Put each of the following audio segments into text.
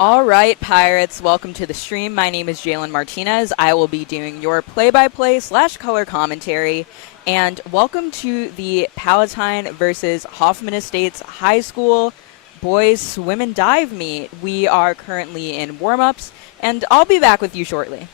All right, Pirates, welcome to the stream. My name is Jalynn Martinez. I will be doing your play-by-play / color commentary. And welcome to the Palatine versus Hoffman Estates High School boys swim and dive meet. We are currently in warm-ups, and I'll be back with you shortly.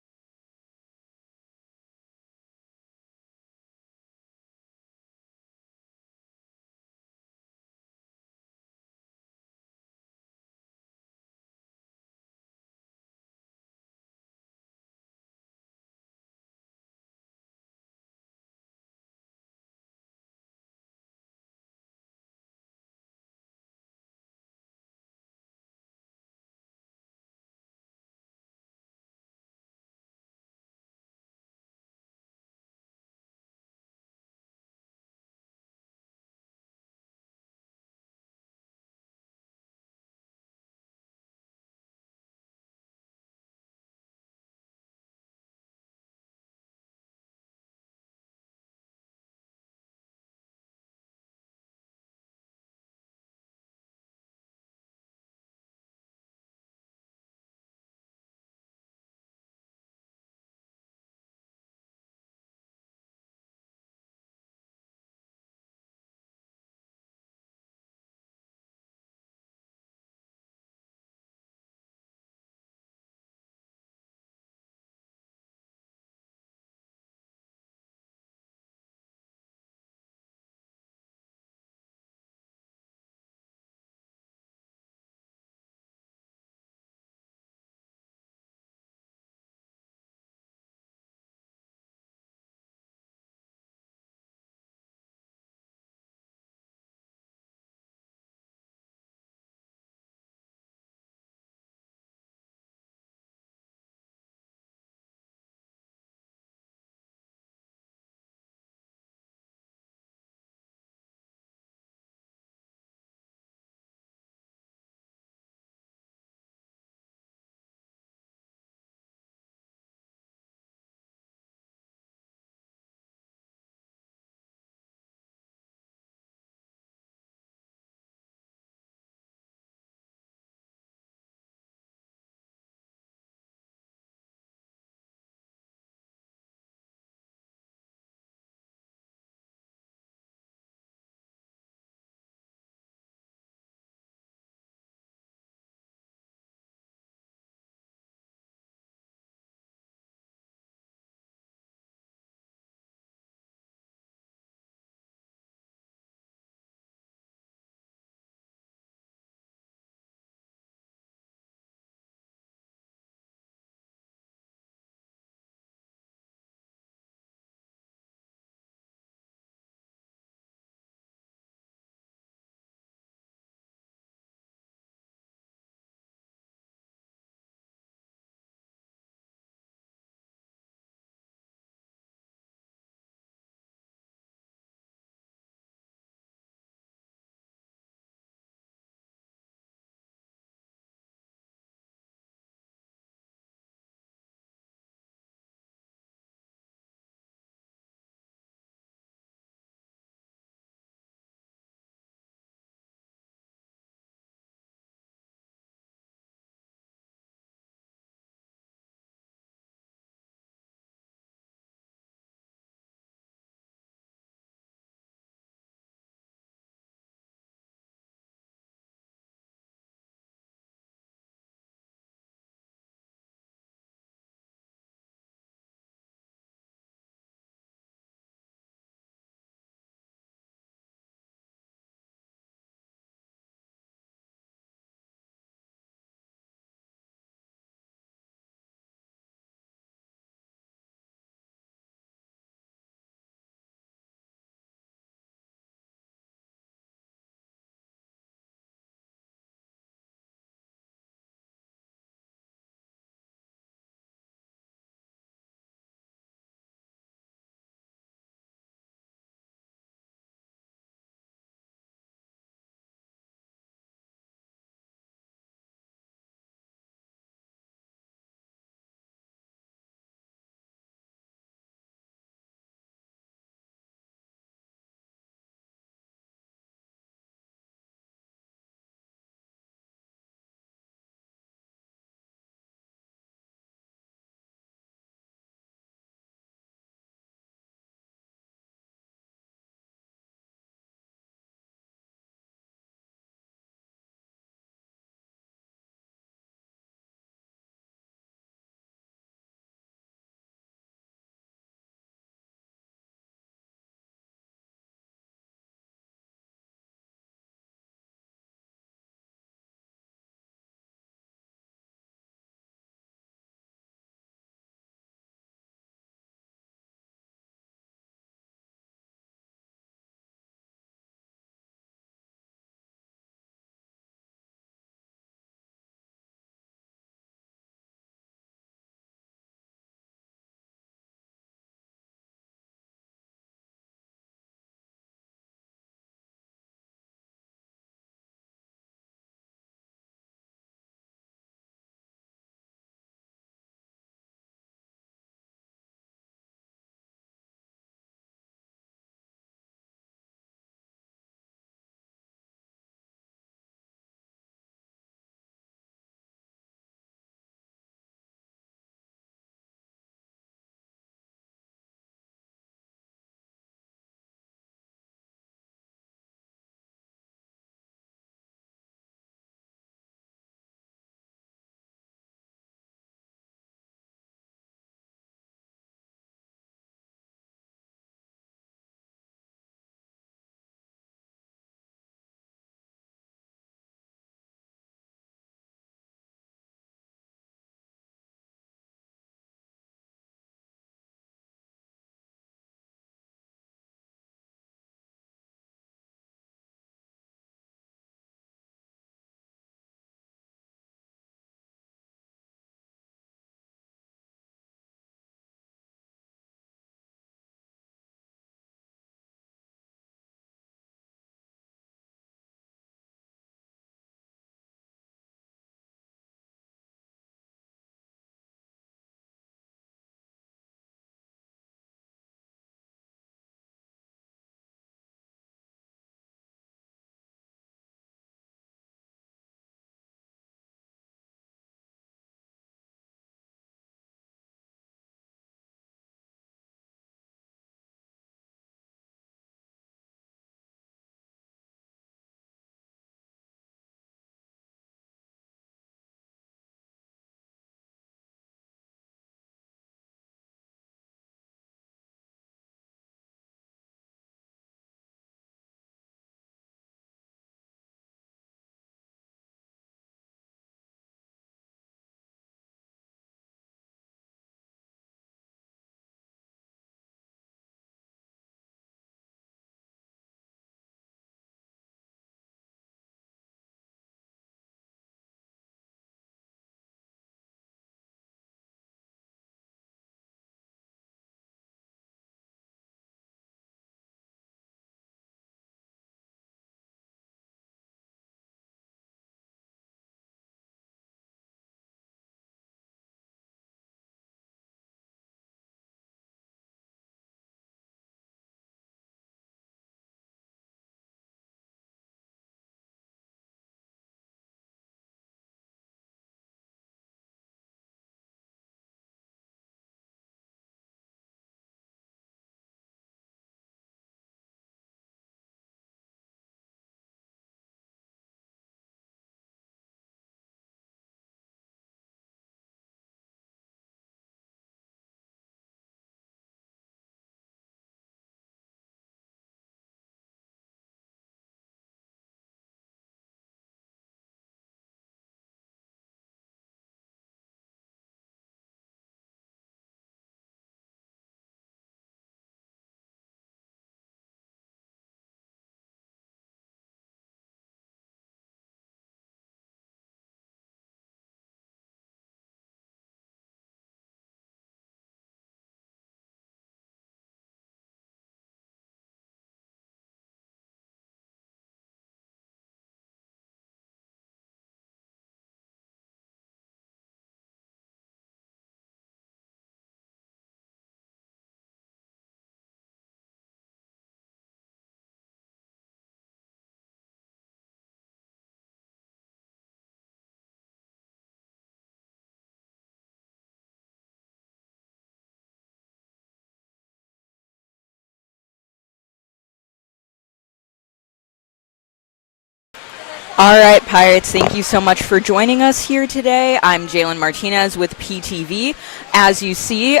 All right, Pirates, thank you so much for joining us here today. I'm Jalynn Martinez with PTV. As you see,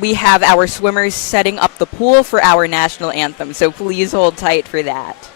we have our swimmers setting up the pool for our national anthem, so please hold tight for that.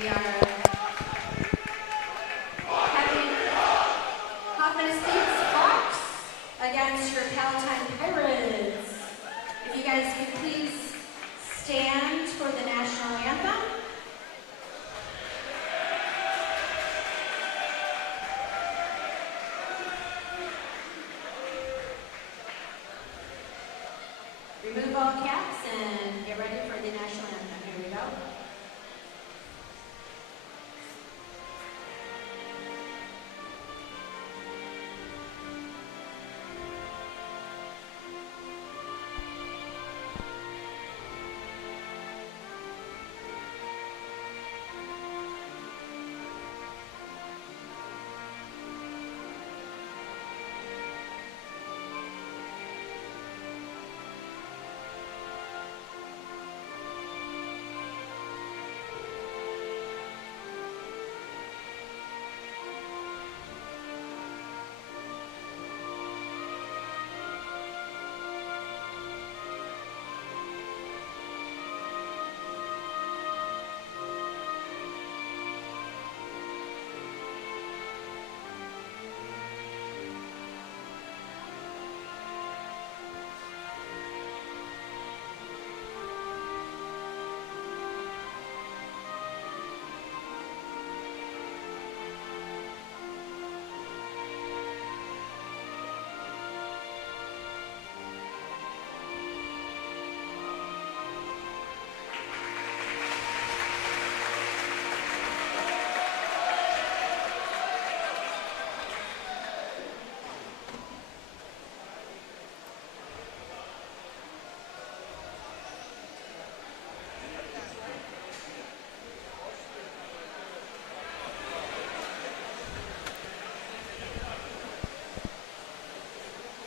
We are having Hoffman Hawks against your Palatine Pirates. If you guys could please stand for the national anthem. Remove all caps and get ready for the national anthem. Here we go.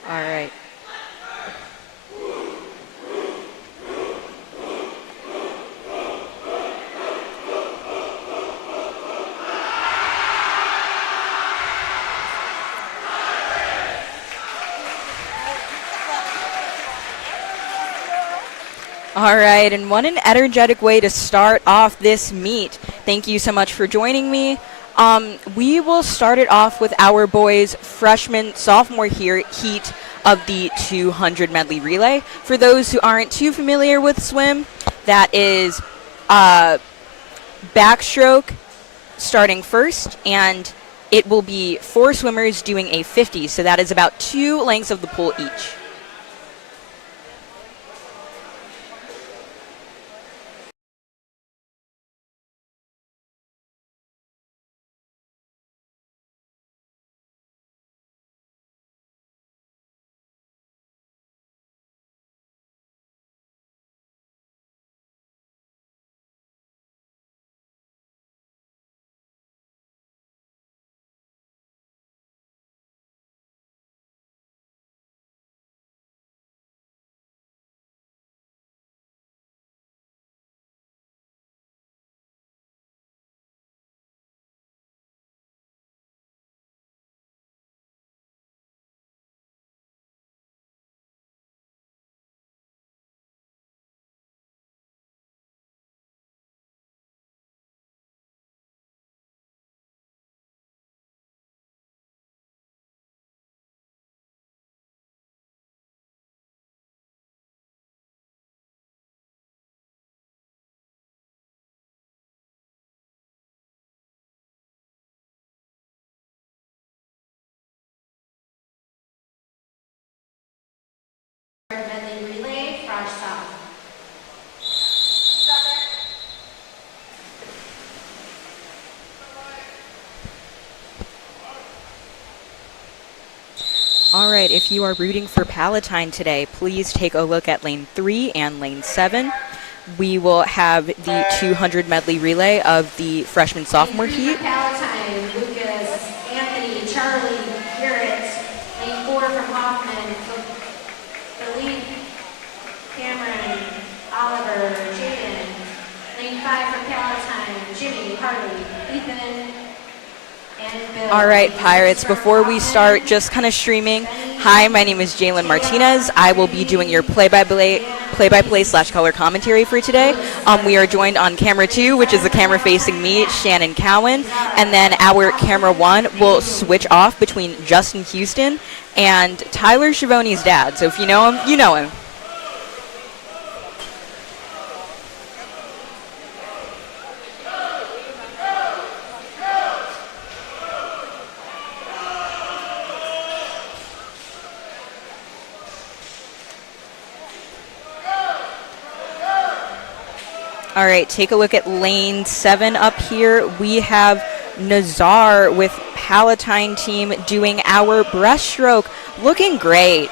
All right. All right, and what an energetic way to start off this meet. Thank you so much for joining me. We will start it off with our boys' freshman, sophomore heat of the 200 medley relay. For those who aren't too familiar with swim, that is backstroke starting first, and it will be 4 swimmers doing a 50, so that is about 2 lengths of the pool each. All right, if you are rooting for Palatine today, please take a look at lane 3 and lane 7. We will have the 200 medley relay of the freshman-sophomore heat. Palatine, Lucas, Anthony, Charlie, Garrett. Lane 4 from Hoffman, Jalynn, Cameron, Oliver, Jaden. Lane 5 from Palatine, Jimmy, Harley, Ethan, and Bill. All right, Pirates, before we start just kind of streaming, hi, my name is Jalynn Martinez. I will be doing your play-by-play / color commentary for today. We are joined on camera 2, which is the camera facing me, Shannon Cowan, and then our camera 1 will switch off between Justin Houston and Tyler Schiavone's dad. So if you know him, you know him. All right, take a look at lane 7 up here. We have Nazar with Palatine team doing our breaststroke. Looking great.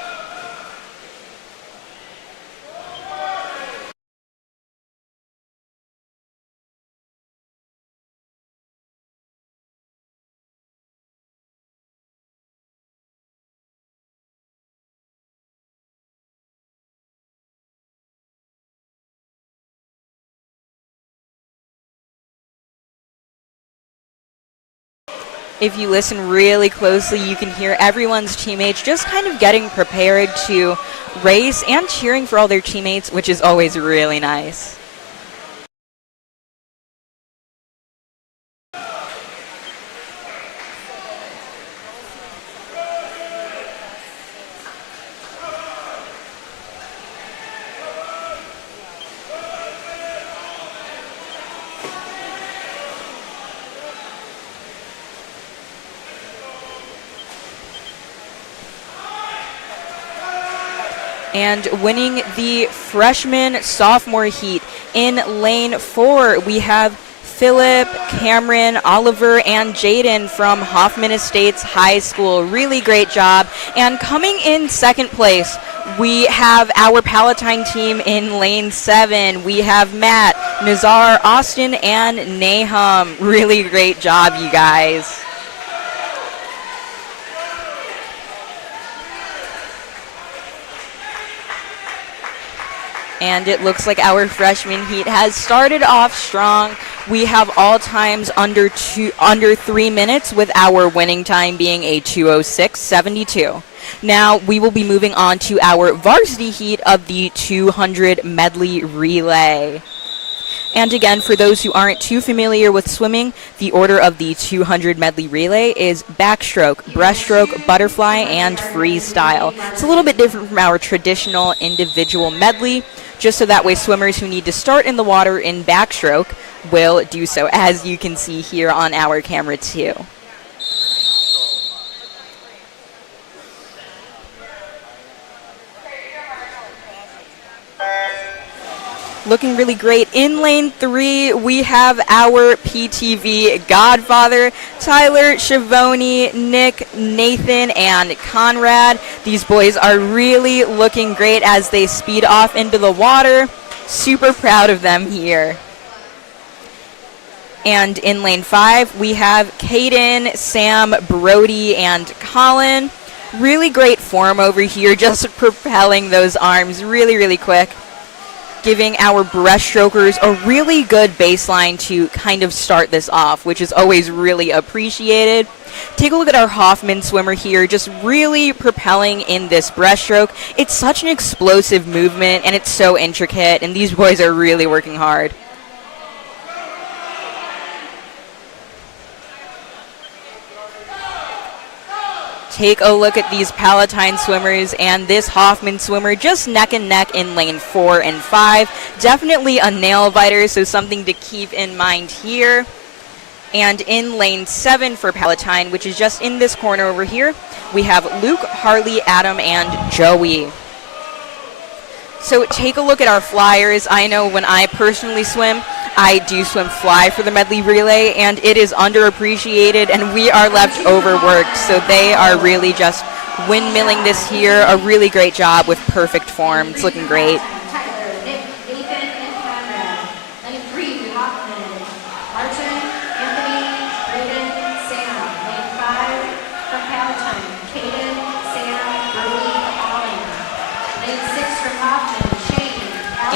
If you listen really closely, you can hear everyone's teammates just kind of getting prepared to race and cheering for all their teammates, which is always really nice. And winning the freshman-sophomore heat in lane 4, we have Philip, Cameron, Oliver, and Jaden from Hoffman Estates High School. Really great job. And coming in second place, we have our Palatine team in lane 7. We have Matt, Nazar, Austin, and Nahum. Really great job, you guys. And it looks like our freshman heat has started off strong. We have all times under 3 minutes, with our winning time being a 2:06.72. Now we will be moving on to our varsity heat of the 200 medley relay. And again, for those who aren't too familiar with swimming, the order of the 200 medley relay is backstroke, breaststroke, butterfly, and freestyle. It's a little bit different from our traditional individual medley, just so that way swimmers who need to start in the water in backstroke will do so, as you can see here on our camera too. Looking really great. In lane 3, we have our PTV godfather, Tyler, Schiavone, Nick, Nathan, and Conrad. These boys are really looking great as they speed off into the water. Super proud of them here. And in lane 5, we have Caden, Sam, Brody, and Colin. Really great form over here, just propelling those arms really, really quick, giving our breaststrokers a really good baseline to kind of start this off, which is always really appreciated. Take a look at our Hoffman swimmer here, just really propelling in this breaststroke. It's such an explosive movement, and it's so intricate, and these boys are really working hard. Take a look at these Palatine swimmers and this Hoffman swimmer just neck and neck in lane 4 and 5. Definitely a nail biter, so something to keep in mind here. And in lane 7 for Palatine, which is just in this corner over here, we have Luke, Harley, Adam, and Joey. So take a look at our flyers. I know when I personally swim, I do swim fly for the medley relay, and it is underappreciated, and we are left overworked. So they are really just windmilling this here. A really great job with perfect form. It's looking great. Tyler, Nick, Nathan, and Conrad. Lane 3, Hoffman, Martin, Anthony, Braden, Sam. Lane 5 from Palatine, Caden, Sam, Brody, Allen. Lane 6 from Hoffman, Shane,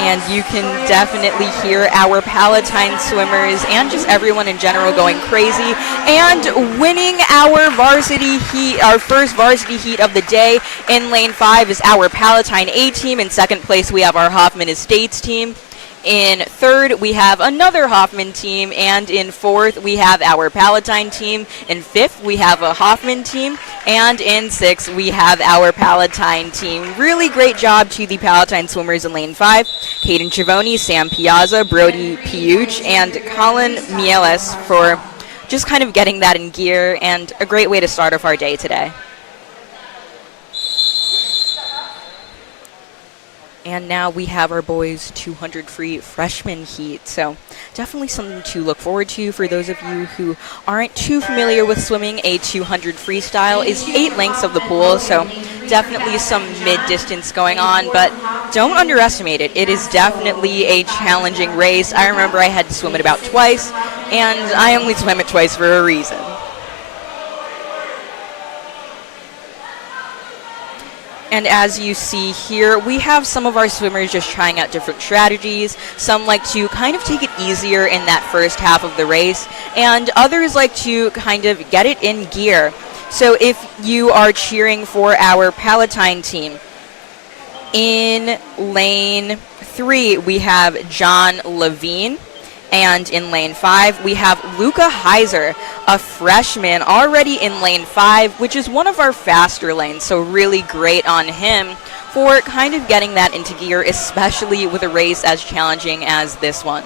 And you can definitely hear our Palatine swimmers and just everyone in general going crazy. And winning our varsity heat, our first varsity heat of the day in lane 5 is our Palatine A team. In second place, we have our Hoffman Estates team. In third, we have another Hoffman team, and in fourth, we have our Palatine team. In fifth, we have a Hoffman team, and in sixth, we have our Palatine team. Really great job to the Palatine swimmers in lane 5. Caden Schiavone, Sam Piazza, Brody Piuch, and Colin Mieles for just kind of getting that in gear, and a great way to start off our day today. And now we have our boys 200 free freshman heat. So definitely something to look forward to for those of you who aren't too familiar with swimming. A 200 freestyle is 8 lengths of the pool, so definitely some mid-distance going on, but don't underestimate it. It is definitely a challenging race. I remember I had to swim it about twice, and I only swam it twice for a reason. And as you see here, we have some of our swimmers just trying out different strategies. Some like to kind of take it easier in that first half of the race, and others like to kind of get it in gear. So if you are cheering for our Palatine team, in lane 3, we have John Levine. And in lane 5, we have Luca Heiser, a freshman, already in lane 5, which is one of our faster lanes. So really great on him for kind of getting that into gear, especially with a race as challenging as this one.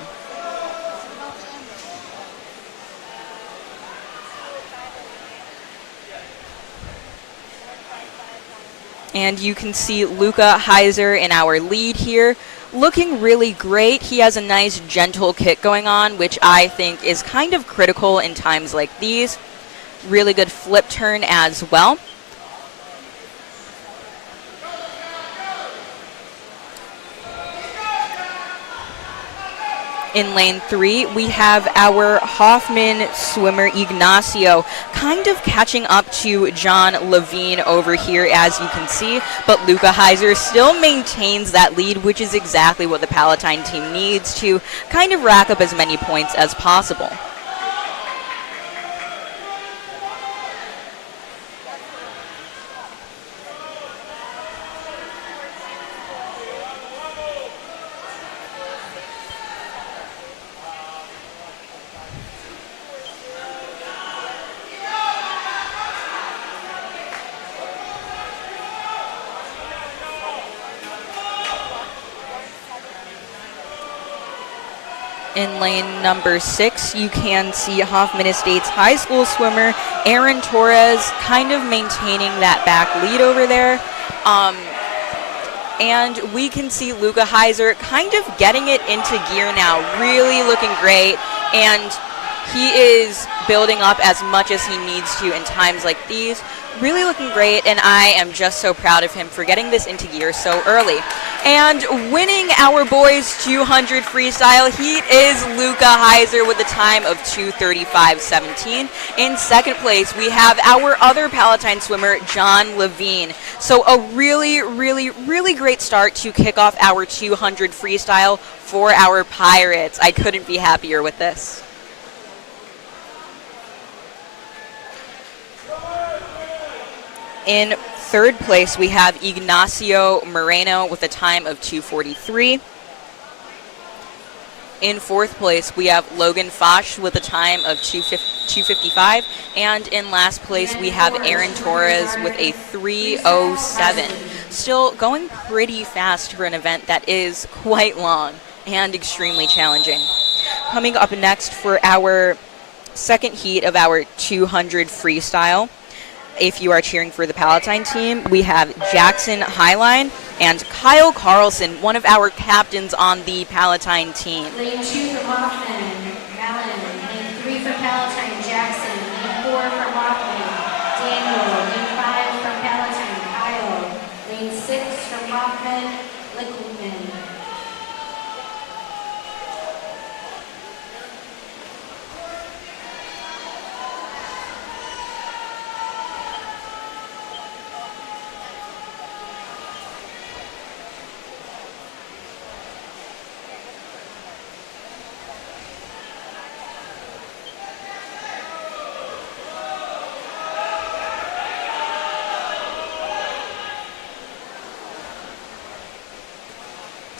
And you can see Luca Heiser in our lead here, looking really great. He has a nice gentle kick going on, which I think is kind of critical in times like these. Really good flip turn as well. In lane 3, we have our Hoffman swimmer Ignacio kind of catching up to John Levine over here, as you can see, but Luca Heiser still maintains that lead, which is exactly what the Palatine team needs to kind of rack up as many points as possible. In lane number 6, you can see Hoffman Estates High School swimmer Aaron Torres kind of maintaining that back lead over there. And we can see Luca Heiser kind of getting it into gear now, really looking great. And he is building up as much as he needs to in times like these. Really looking great, and I am just so proud of him for getting this into gear so early. And winning our boys 200 freestyle heat is Luca Heiser with a time of 2:35.17. In second place, we have our other Palatine swimmer, John Levine. So a really, really, really great start to kick off our 200 freestyle for our Pirates. I couldn't be happier with this. In third place, we have Ignacio Moreno with a time of 2:43. In fourth place, we have Logan Foch with a time of 2:55. And in last place, we have Aaron Torres with a 3:07. Still going pretty fast for an event that is quite long and extremely challenging. Coming up next for our second heat of our 200 freestyle, if you are cheering for the Palatine team, we have Jackson Highline and Kyle Carlson, one of our captains on the Palatine team. Lane 2 for Hoffman, Allen. Lane 3 for Palatine, Jackson. Lane 4 for Hoffman, Daniel. Lane 5 for Palatine,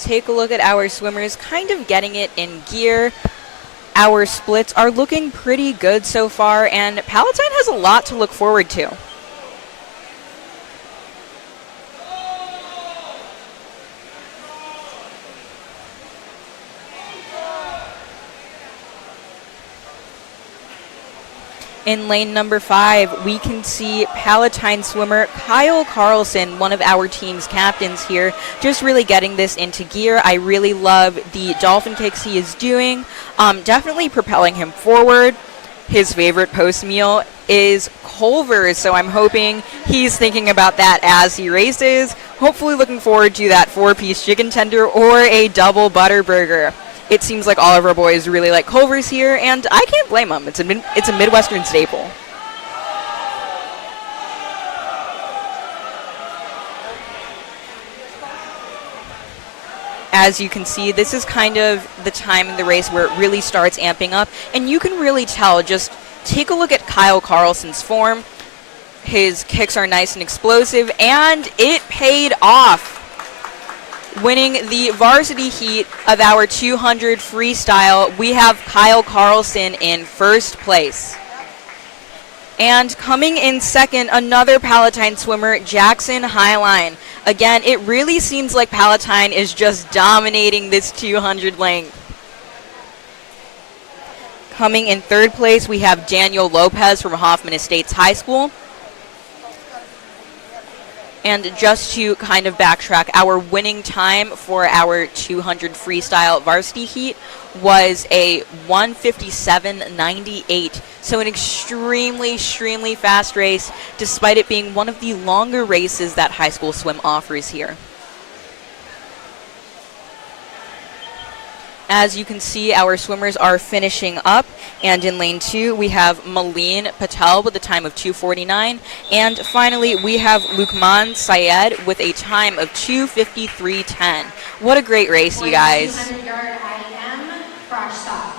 take a look at our swimmers kind of getting it in gear. Our splits are looking pretty good so far, and Palatine has a lot to look forward to. In lane number 5, we can see Palatine swimmer Kyle Carlson, one of our team's captains here, just really getting this into gear. I really love the dolphin kicks he is doing, definitely propelling him forward. His favorite post-meal is Culver's, so I'm hoping he's thinking about that as he races. Hopefully looking forward to that 4-piece chicken tender or a double butter burger. It seems like all of our boys really like Culver's here, and I can't blame them. It's a Midwestern staple. As you can see, this is kind of the time in the race where it really starts amping up, and you can really tell. Just take a look at Kyle Carlson's form. His kicks are nice and explosive, and it paid off. Winning the varsity heat of our 200 freestyle, we have Kyle Carlson in first place. And coming in second, another Palatine swimmer, Jackson Highline. Again, it really seems like Palatine is just dominating this 200 length. Coming in third place, we have Daniel Lopez from Hoffman Estates High School. And just to kind of backtrack, our winning time for our 200 freestyle varsity heat was a 1:57.98. So an extremely fast race, despite it being one of the longer races that high school swim offers here. As you can see, our swimmers are finishing up, and in lane 2 we have Maleen Patel with a time of 2:49, and finally we have Lukman Syed with a time of 2:53.10. What a great race, you guys. 200-yard IM, crash stop.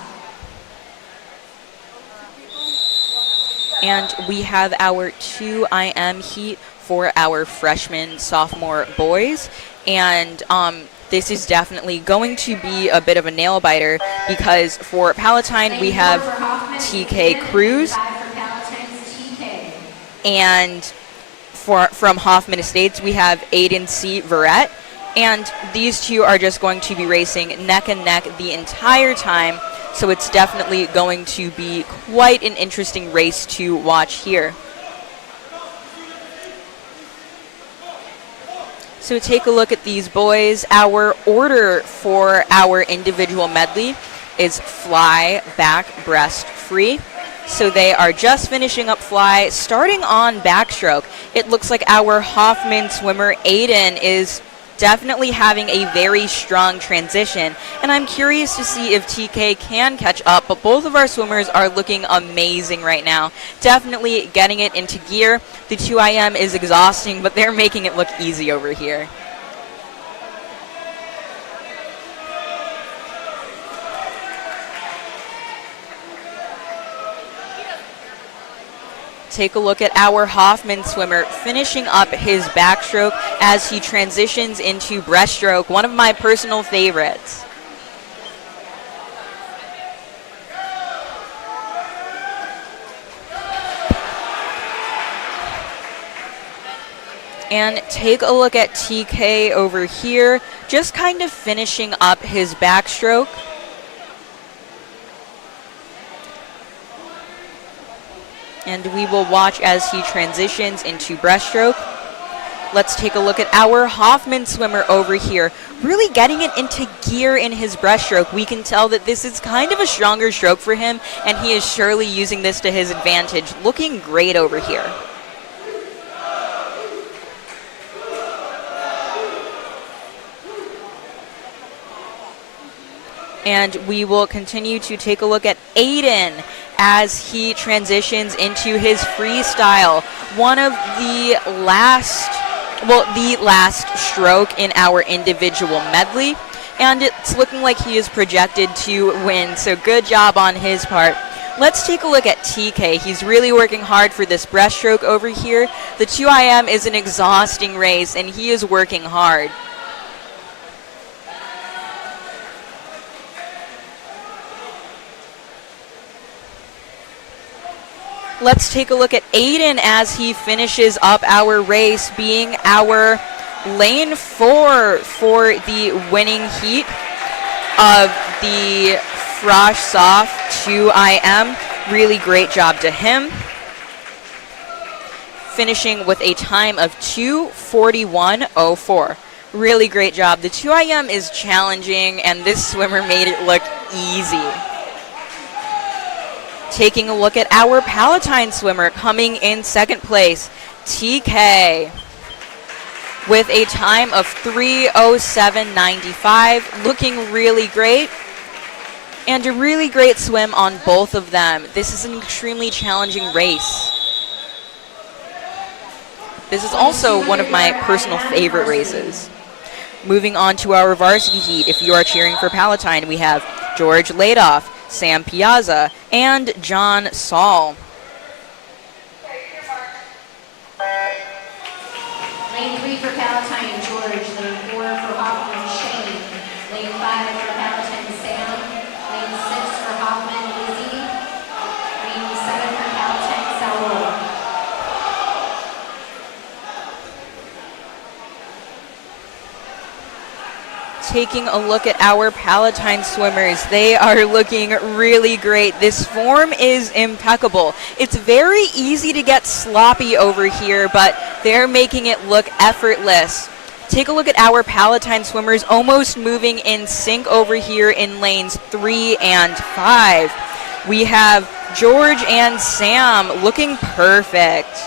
And we have our 2 IM heat for our freshman, sophomore boys, and this is definitely going to be a bit of a nail biter because for Palatine we have TK Cruz, and from Hoffman Estates we have Aiden C. Verrett, and these two are just going to be racing neck and neck the entire time, so it's definitely going to be quite an interesting race to watch here. So take a look at these boys. Our order for our individual medley is fly, back, breast, free. So they are just finishing up fly, starting on backstroke. It looks like our Hoffman swimmer, Aiden, is definitely having a very strong transition, and I'm curious to see if TK can catch up, but both of our swimmers are looking amazing right now. Definitely getting it into gear. The 2 IM is exhausting, but they're making it look easy over here. Take a look at our Hoffman swimmer finishing up his backstroke as he transitions into breaststroke, one of my personal favorites. And take a look at TK over here, just kind of finishing up his backstroke. And we will watch as he transitions into breaststroke. Let's take a look at our Hoffman swimmer over here, really getting it into gear in his breaststroke. We can tell that this is kind of a stronger stroke for him, and he is surely using this to his advantage. Looking great over here. And we will continue to take a look at Aiden as he transitions into his freestyle. One of the last stroke in our individual medley. And it's looking like he is projected to win, so good job on his part. Let's take a look at TK. He's really working hard for this breaststroke over here. The 2 IM is an exhausting race, and he is working hard. let's take a look at Aiden as he finishes up our race, being our lane 4 for the winning heat of the Frosh Soft 2IM. Really great job to him, finishing with a time of 2:41.04. Really great job. The 2IM is challenging, and this swimmer made it look easy. Taking a look at our Palatine swimmer, coming in second place, TK, with a time of 3:07.95, looking really great. And a really great swim on both of them. This is an extremely challenging race. This is also one of my personal favorite races. Moving on to our varsity heat, if you are cheering for Palatine, we have George Ladoff, Sam Piazza, and John Saul. Lane 3 for Palatine, George. Lane 4 for Hoffman, Shane. Lane 5 for Palatine, Sam. Lane 6 for Hoffman, Izzy. Lane 7 for Palatine, Saul. Taking a look at our Palatine swimmers, they are looking really great. This form is impeccable. It's very easy to get sloppy over here, but they're making it look effortless. Take a look at our Palatine swimmers, almost moving in sync over here in lanes 3 and 5. We have George and Sam looking perfect.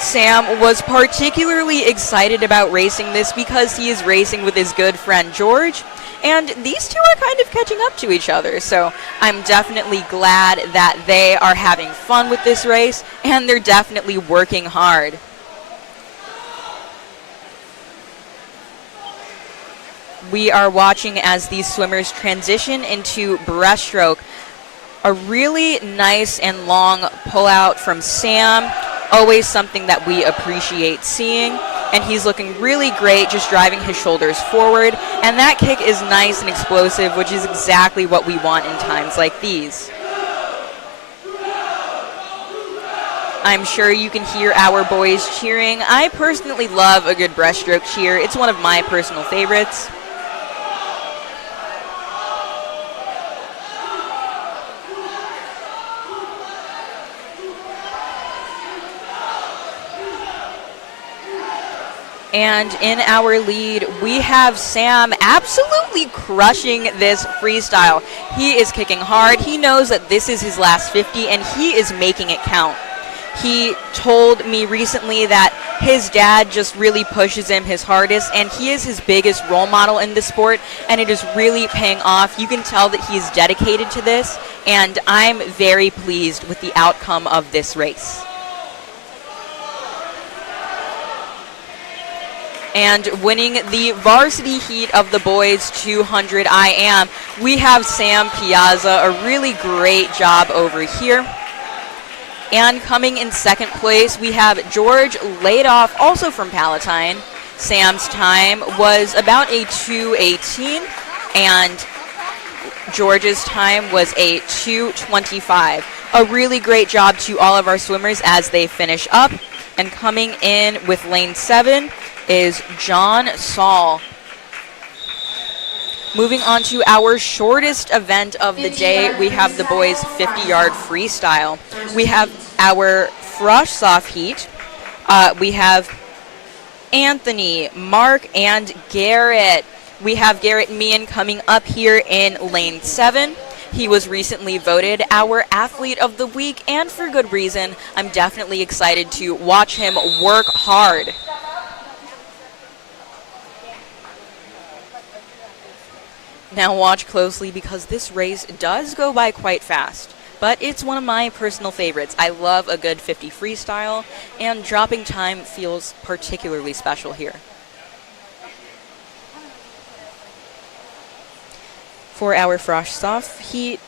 Sam was particularly excited about racing this because he is racing with his good friend George, and these two are kind of catching up to each other, so I'm definitely glad that they are having fun with this race, and they're definitely working hard. We are watching as these swimmers transition into breaststroke. A really nice and long pullout from Sam. Always something that we appreciate seeing, and he's looking really great, just driving his shoulders forward, and that kick is nice and explosive, which is exactly what we want in times like these. I'm sure you can hear our boys cheering. I personally love a good breaststroke cheer. It's one of my personal favorites. And in our lead, we have Sam absolutely crushing this freestyle. He is kicking hard. He knows that this is his last 50, and he is making it count. He told me recently that his dad just really pushes him his hardest, and he is his biggest role model in the sport, and it is really paying off. You can tell that he's dedicated to this, and I'm very pleased with the outcome of this race. And winning the varsity heat of the boys 200 IM, we have Sam Piazza, a really great job over here. And coming in second place, we have George Ladoff, also from Palatine. Sam's time was about a 2:18, and George's time was a 2:25. A really great job to all of our swimmers as they finish up. And coming in with lane 7 is John Saul. Moving on to our shortest event of the day, we have the boys 50-yard freestyle. We have our Frosh Soft heat. We have Anthony, Mark, and Garrett. We have Garrett Meehan coming up here in lane 7. He was recently voted our athlete of the week, and for good reason. I'm definitely excited to watch him work hard. Now watch closely because this race does go by quite fast, but it's one of my personal favorites. I love a good 50 freestyle, and dropping time feels particularly special here. For our Frosh Soft heat,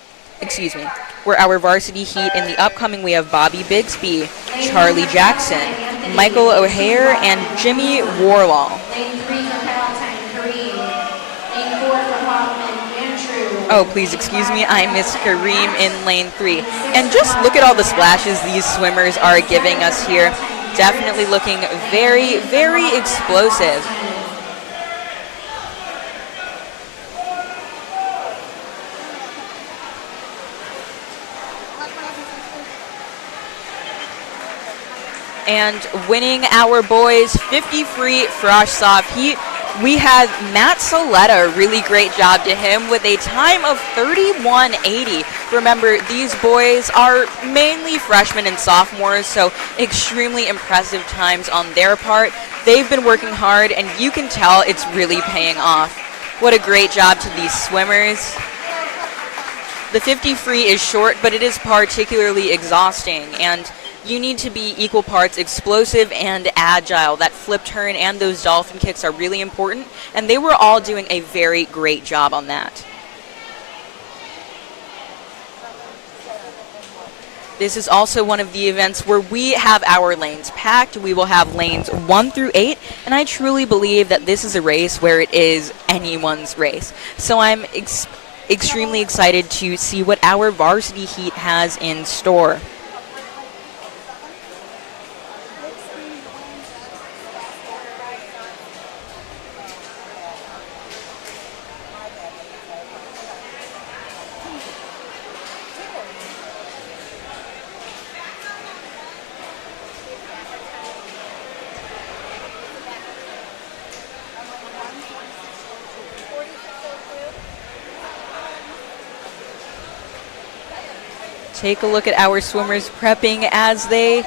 for our varsity heat in the upcoming, we have Bobby Bigsby, Charlie Jackson, Michael O'Hare, and Jimmy Warlaw. Lane 3 for Palatine, Kareem. Lane 4 for Hoffman, Andrew. Oh, please excuse me, I missed Kareem in lane 3. And just look at all the splashes these swimmers are giving us here. Definitely looking very, very explosive. And winning our boys 50 free frosh soft heat, we have Matt Saletta. Really great job to him with a time of 31:80. Remember, these boys are mainly freshmen and sophomores, so extremely impressive times on their part. They've been working hard, and you can tell it's really paying off. What a great job to these swimmers. The 50 free is short, but it is particularly exhausting, and you need to be equal parts explosive and agile. That flip turn and those dolphin kicks are really important, and they were all doing a very great job on that. This is also one of the events where we have our lanes packed. We will have lanes 1 through 8, and I truly believe that this is a race where it is anyone's race. So I'm extremely excited to see what our varsity heat has in store. Take a look at our swimmers prepping as they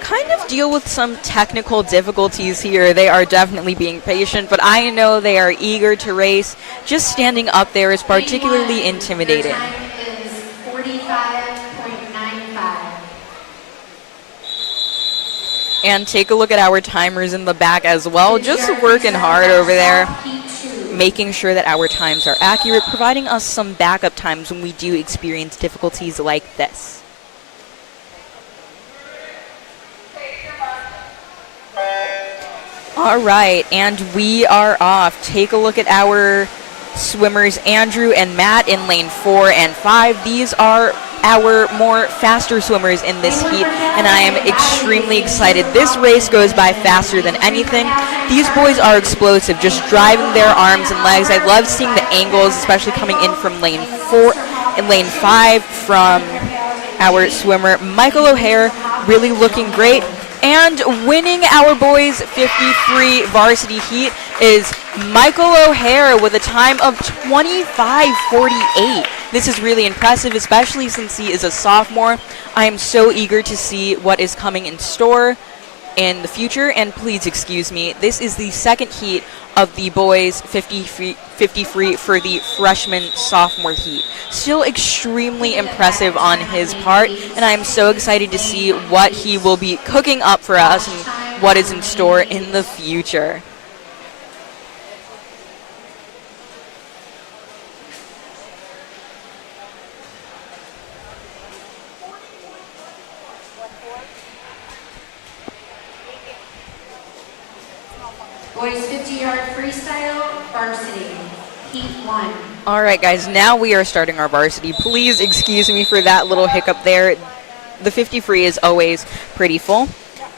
kind of deal with some technical difficulties here. They are definitely being patient, but I know they are eager to race. Just standing up there is particularly intimidating. Your time is 45.95. And take a look at our timers in the back as well, just working hard over there, making sure that our times are accurate, providing us some backup times when we do experience difficulties like this. All right, and we are off. Take a look at our swimmers, Andrew and Matt in lane 4 and 5. These are our more faster swimmers in this heat, and I am extremely excited. This race goes by faster than anything. These boys are explosive, just driving their arms and legs. I love seeing the angles, especially coming in from lane 4 and lane 5 from our swimmer, Michael O'Hare, really looking great. And winning our boys 50-free varsity heat is Michael O'Hare with a time of 25:48. This is really impressive, especially since he is a sophomore. I am so eager to see what is coming in store in the future. And please excuse me, this is the second heat of the boys 50 free for the freshman sophomore heat. Still extremely impressive on his part, and I am so excited to see what he will be cooking up for us and what is in store in the future. Boys 50-yard freestyle, varsity, heat 1. All right, guys, now we are starting our varsity. Please excuse me for that little hiccup there. The 50 free is always pretty full,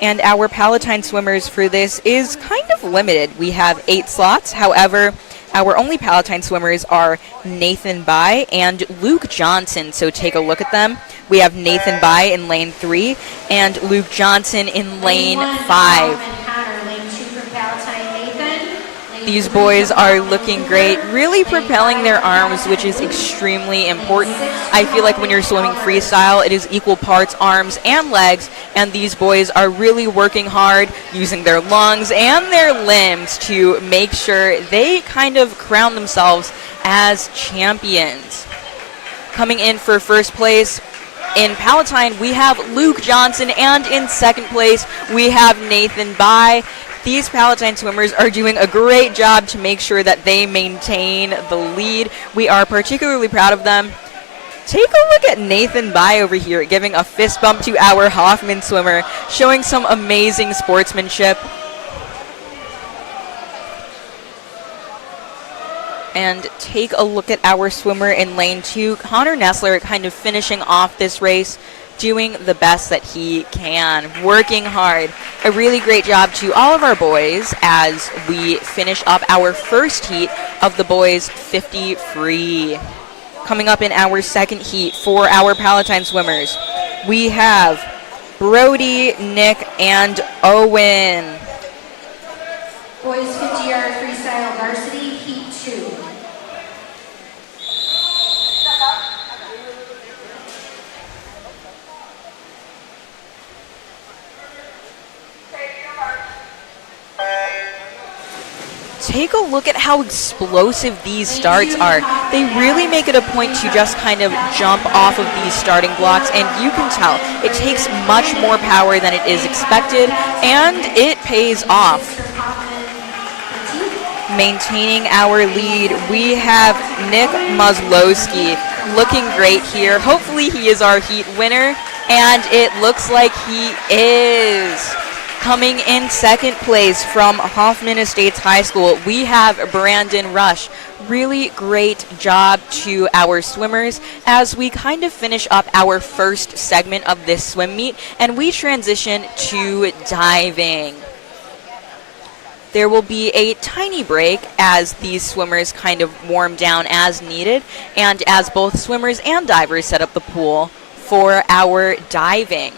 and our Palatine swimmers for this is kind of limited. We have 8 slots. However, our only Palatine swimmers are Nathan Bai and Luke Johnson, so take a look at them. We have Nathan Bai in lane 3 and Luke Johnson in lane 5. These boys are looking great, really propelling their arms, which is extremely important. I feel like when you're swimming freestyle, it is equal parts arms and legs, and these boys are really working hard, using their lungs and their limbs to make sure they kind of crown themselves as champions. Coming in for first place in Palatine, we have Luke Johnson, and in second place, we have Nathan Bai. These Palatine swimmers are doing a great job to make sure that they maintain the lead. We are particularly proud of them. Take a look at Nathan Bai over here, giving a fist bump to our Hoffman swimmer, showing some amazing sportsmanship. And take a look at our swimmer in lane 2, Connor Nessler, kind of finishing off this race, doing the best that he can, working hard. A really great job to all of our boys as we finish up our first heat of the boys 50 free. Coming up in our second heat for our Palatine swimmers, we have Brody, Nick, and Owen. Boys 50-yard freestyle varsity, heat 2. Take a look at how explosive these starts are. They really make it a point to just kind of jump off of these starting blocks, and you can tell it takes much more power than it is expected, and it pays off. Maintaining our lead, we have Nick Muslowski looking great here. Hopefully he is our heat winner, and it looks like he is. Coming in second place from Hoffman Estates High School, we have Brandon Rush. Really great job to our swimmers as we kind of finish up our first segment of this swim meet, and we transition to diving. There will be a tiny break as these swimmers kind of warm down as needed, and as both swimmers and divers set up the pool for our diving.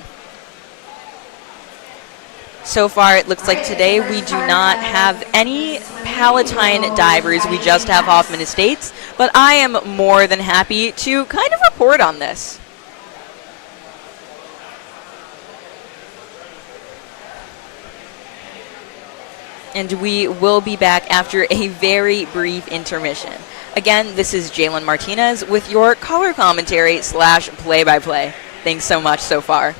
So far, it looks like today we do not have any Palatine divers. We just have Hoffman Estates, but I am more than happy to kind of report on this. And we will be back after a very brief intermission. Again, this is Jalynn Martinez with your color commentary / play-by-play. Thanks so much so far.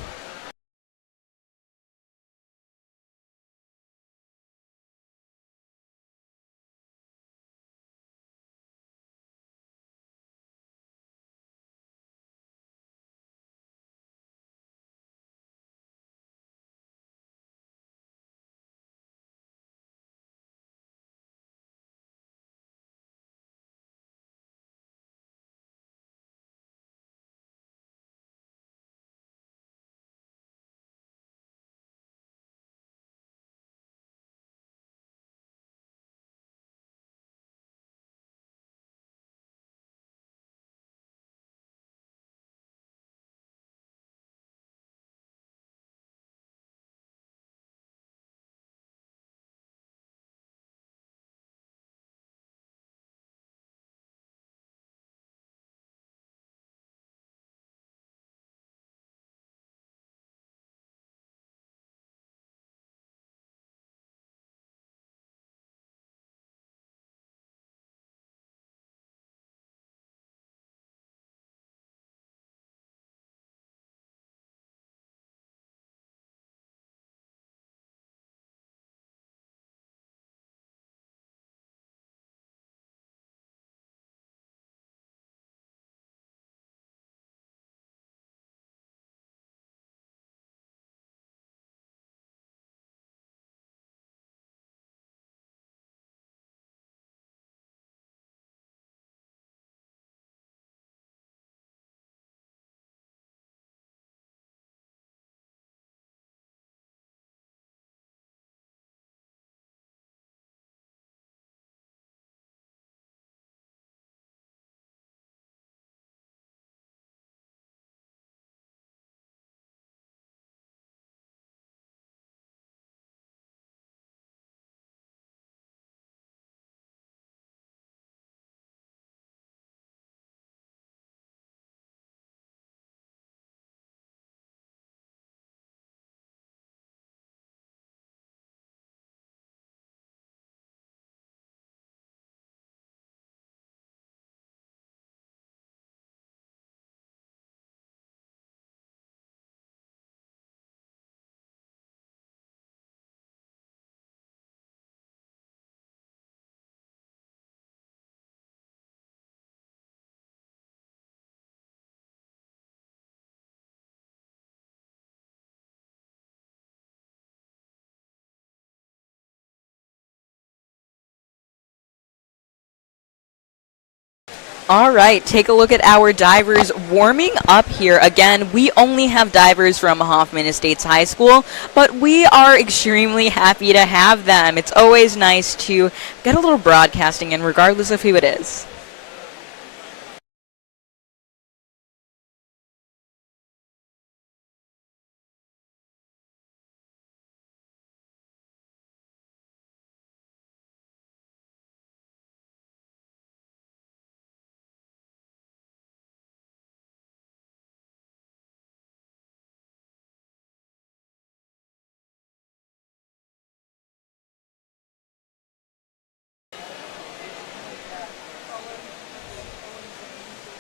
All right, take a look at our divers warming up here. Again, we only have divers from Hoffman Estates High School, but we are extremely happy to have them. It's always nice to get a little broadcasting in, regardless of who it is.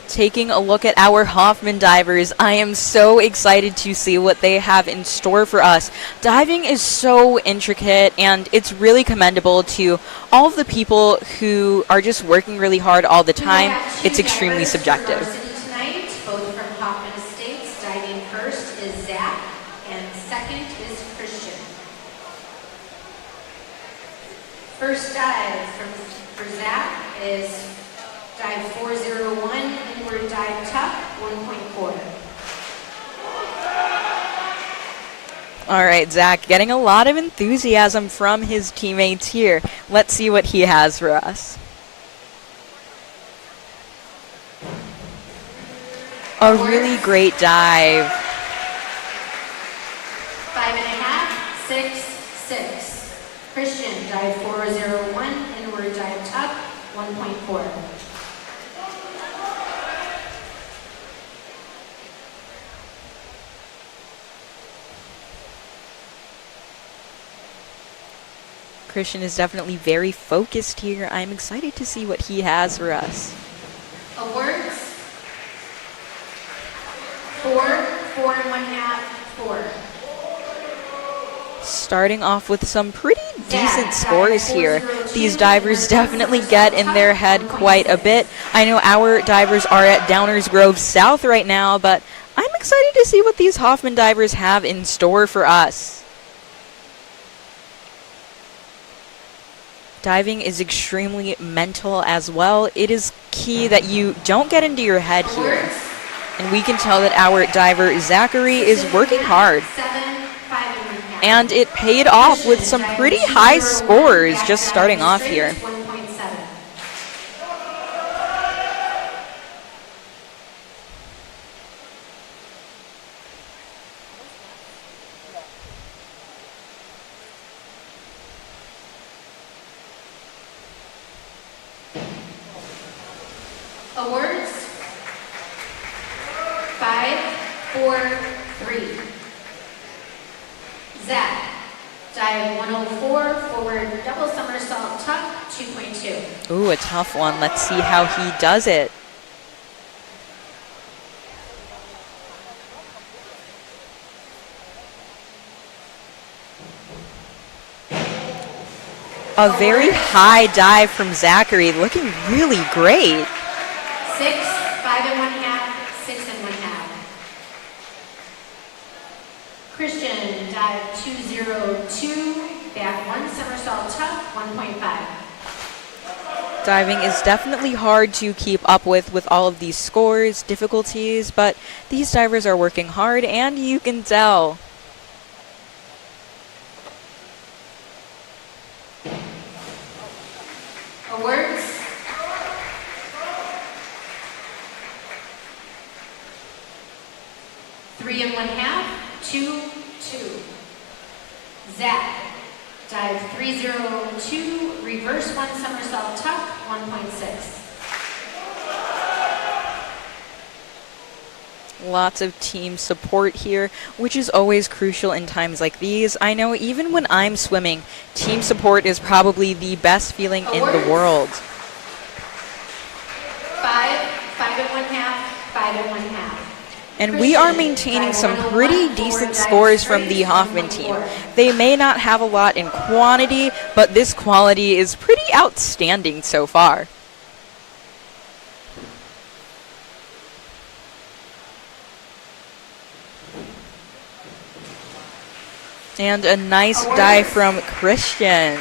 Taking a look at our Hoffman divers, I am so excited to see what they have in store for us. Diving is so intricate, and it's really commendable to all of the people who are just working really hard all the time. It's extremely subjective. Tonight, both from Hoffman Estates. Diving first is Zach, and second is Christian. First dive for Zach is dive 401, inward dive tuck, 1.4. All right, Zach, getting a lot of enthusiasm from his teammates here. Let's see what he has for us. A really great dive. 5.5, 6, 6. Christian, dive 401, inward dive tuck, 1.4. Christian is definitely very focused here. I'm excited to see what he has for us. Awards. 4, 4.5, 4. Starting off with some pretty decent scores here. These divers definitely get in their head quite a bit. I know our divers are at Downers Grove South right now, but I'm excited to see what these Hoffman divers have in store for us. Diving is extremely mental as well. It is key that you don't get into your head here. And we can tell that our diver, Zachary, is working hard. And it paid off with some pretty high scores just starting off here. Awards. 5, 4, 3. Zach, dive 104, forward double somersault tuck, 2.2. Ooh, a tough one. Let's see how he does it. A very high dive from Zachary, looking really great. 6, 5.5, 6.5. Christian, dive 202, back 1 somersault tuck, 1.5. Diving is definitely hard to keep up with all of these scores, difficulties, but these divers are working hard, and you can tell. Awards. Three and 1/2, 2, 2. Zach, dive 302, reverse 1 somersault tuck, 1.6. Lots of team support here, which is always crucial in times like these. I know even when I'm swimming, team support is probably the best feeling in the world. 5, 5.5, 5.5. And we are maintaining some pretty decent scores from the Hoffman team. They may not have a lot in quantity, but this quality is pretty outstanding so far. And a nice dive from Christian.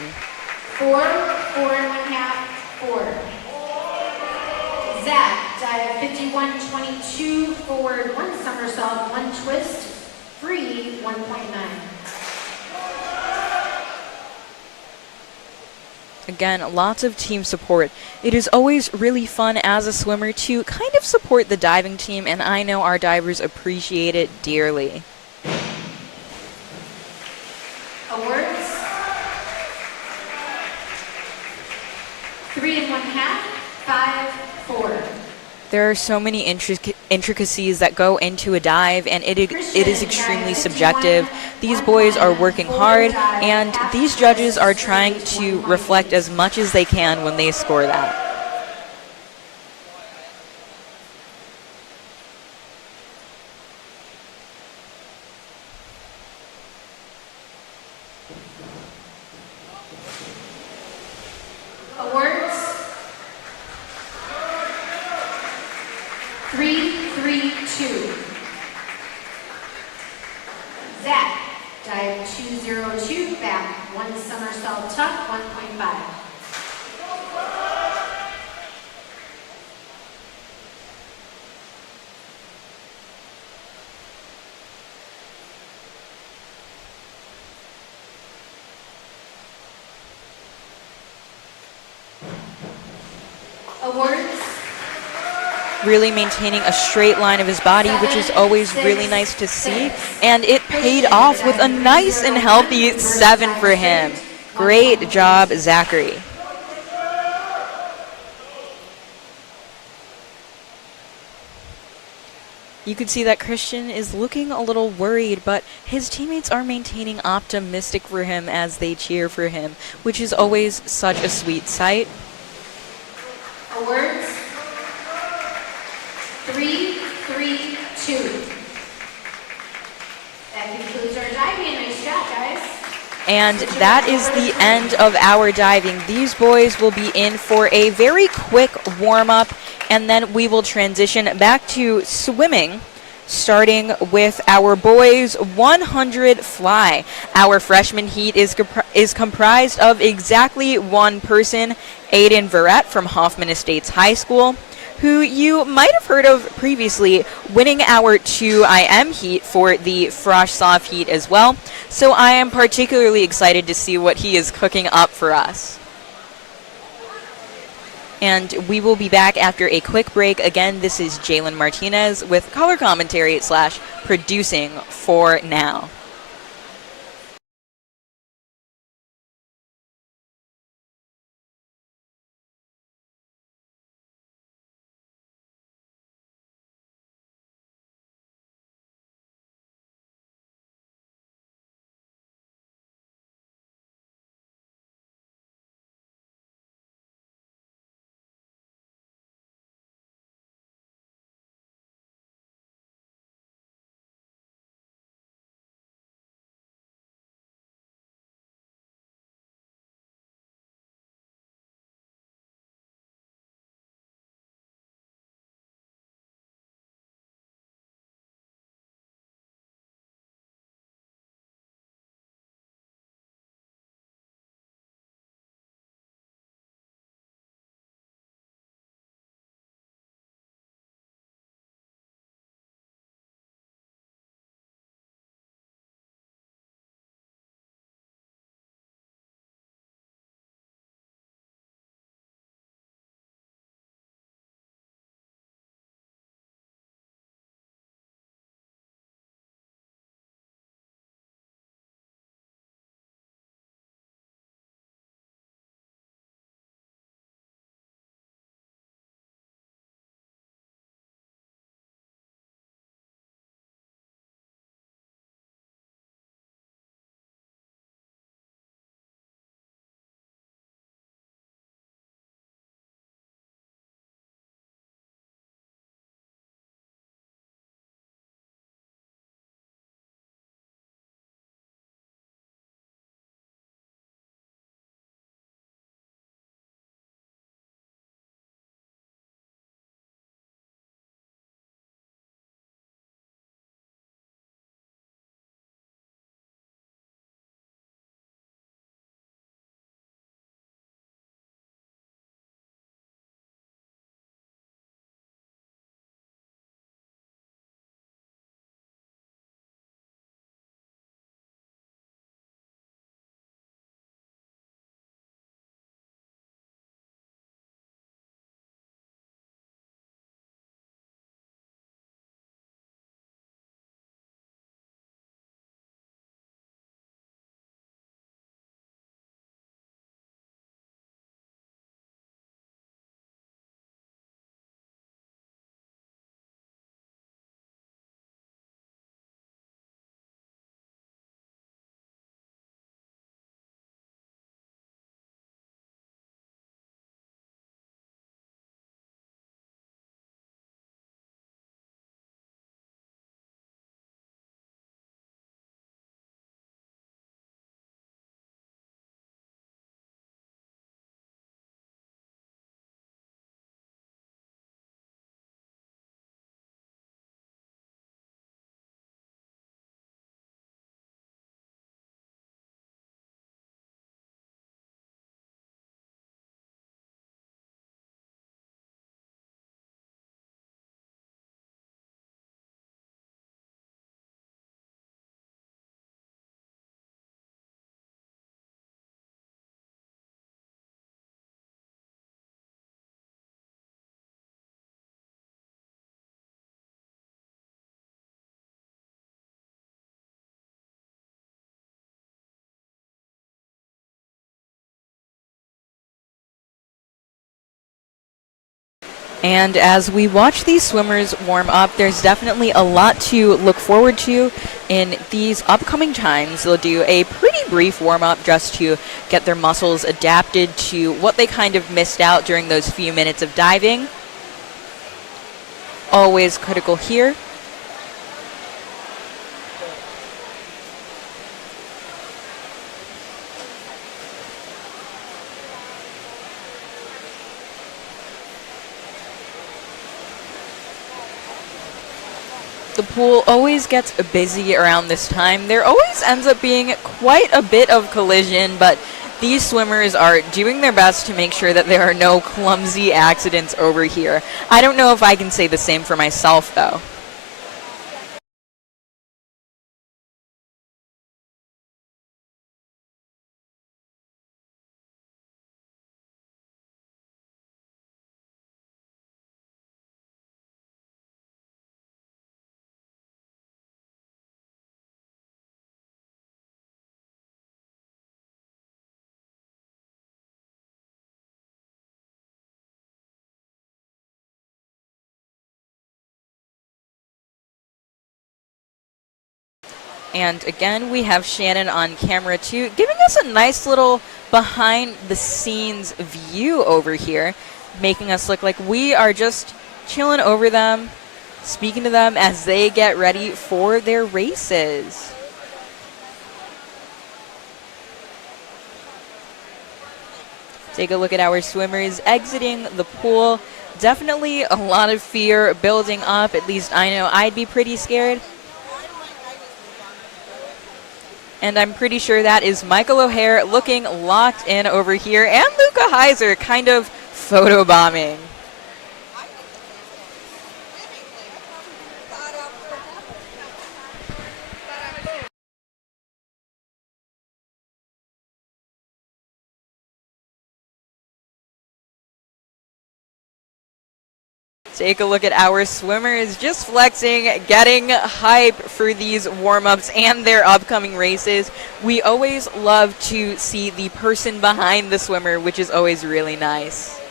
4, 4.5, 4. Zach, 122 forward, 1 somersault, 1 twist, free 1.9. Again, lots of team support. It is always really fun as a swimmer to kind of support the diving team, and I know our divers appreciate it dearly. Awards. 3 1/2, 5, 4. There are so many intricacies that go into a dive, and it is extremely subjective. These boys are working hard, and these judges are trying to reflect as much as they can when they score that. Awards. 3-3-2. Zach, dive 202, back 1 somersault tuck, 1.5. Awards. Really maintaining a straight line of his body, which is always really nice to see. And it paid off with a nice and healthy 7 for him. Great job, Zachary. You can see that Christian is looking a little worried, but his teammates are maintaining optimistic for him as they cheer for him, which is always such a sweet sight. Awards. 3-3-2. That concludes our diving. Nice job, guys. And that is the end of our diving. These boys will be in for a very quick warm-up, and then we will transition back to swimming, starting with our boys 100 fly. Our freshman heat is comprised of exactly one person, Aiden Verrett from Hoffman Estates High School, who you might have heard of previously, winning our 2IM heat for the Frosh-Soft heat as well. So I am particularly excited to see what he is cooking up for us. And we will be back after a quick break. Again, this is Jalynn Martinez with color commentary / producing for now. And as we watch these swimmers warm up, there's definitely a lot to look forward to in these upcoming times. They'll do a pretty brief warm up just to get their muscles adapted to what they kind of missed out during those few minutes of diving. Always critical here. The pool always gets busy around this time. There always ends up being quite a bit of collision, but these swimmers are doing their best to make sure that there are no clumsy accidents over here. I don't know if I can say the same for myself, though. And again, we have Shannon on camera too, giving us a nice little behind the scenes view over here, making us look like we are just chilling over them, speaking to them as they get ready for their races. Take a look at our swimmers exiting the pool. Definitely a lot of fear building up. At least I know I'd be pretty scared. And I'm pretty sure that is Michael O'Hare looking locked in over here, and Luca Heiser kind of photobombing. Take a look at our swimmers just flexing, getting hype for these warm-ups and their upcoming races. We always love to see the person behind the swimmer, which is always really nice.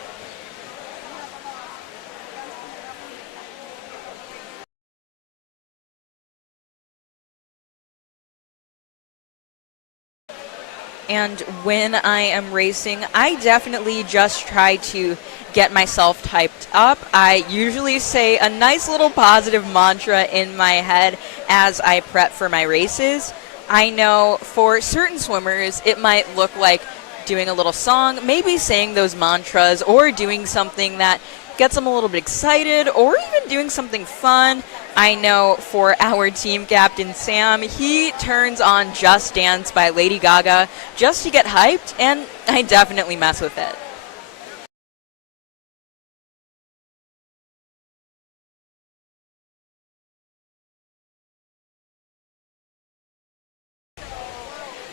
And when I am racing, I definitely just try to get myself typed up. I usually say a nice little positive mantra in my head as I prep for my races. I know for certain swimmers, it might look like doing a little song, maybe saying those mantras, or doing something that gets them a little bit excited, or even doing something fun. I know for our team captain, Sam, he turns on Just Dance by Lady Gaga just to get hyped, and I definitely mess with it.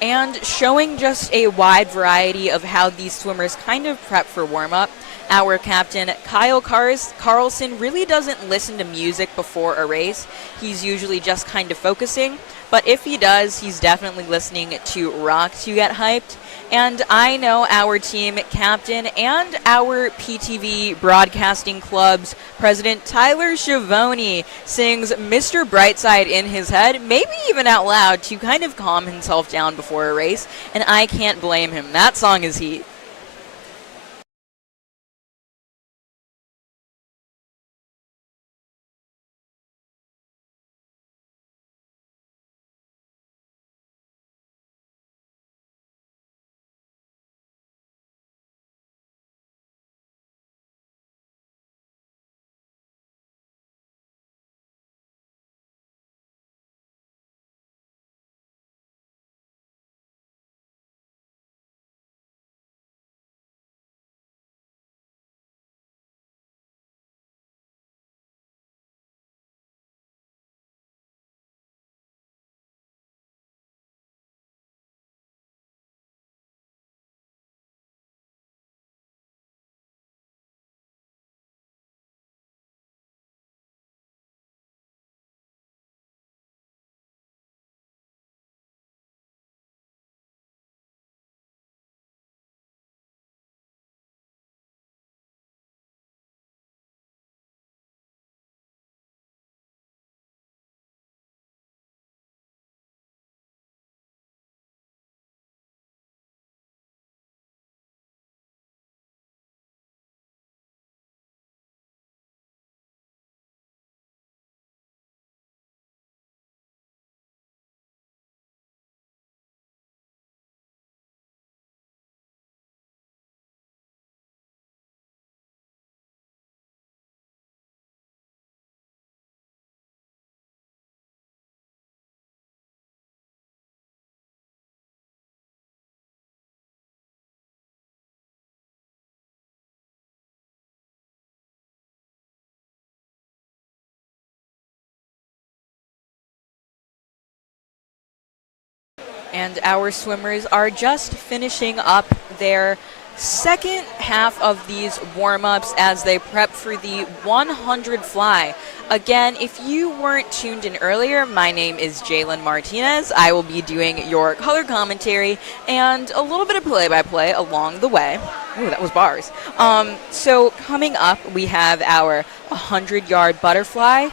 And showing just a wide variety of how these swimmers kind of prep for warm-up. Our captain, Kyle Carlson, really doesn't listen to music before a race. He's usually just kind of focusing. But if he does, he's definitely listening to rock to get hyped. And I know our team captain and our PTV Broadcasting Club's president, Tyler Schiavone, sings Mr. Brightside in his head, maybe even out loud, to kind of calm himself down before a race. And I can't blame him. That song is heat. And our swimmers are just finishing up their second half of these warm-ups as they prep for the 100 fly. Again, if you weren't tuned in earlier, my name is Jalynn Martinez. I will be doing your color commentary and a little bit of play-by-play along the way. Ooh, that was bars. So coming up, we have our 100-yard butterfly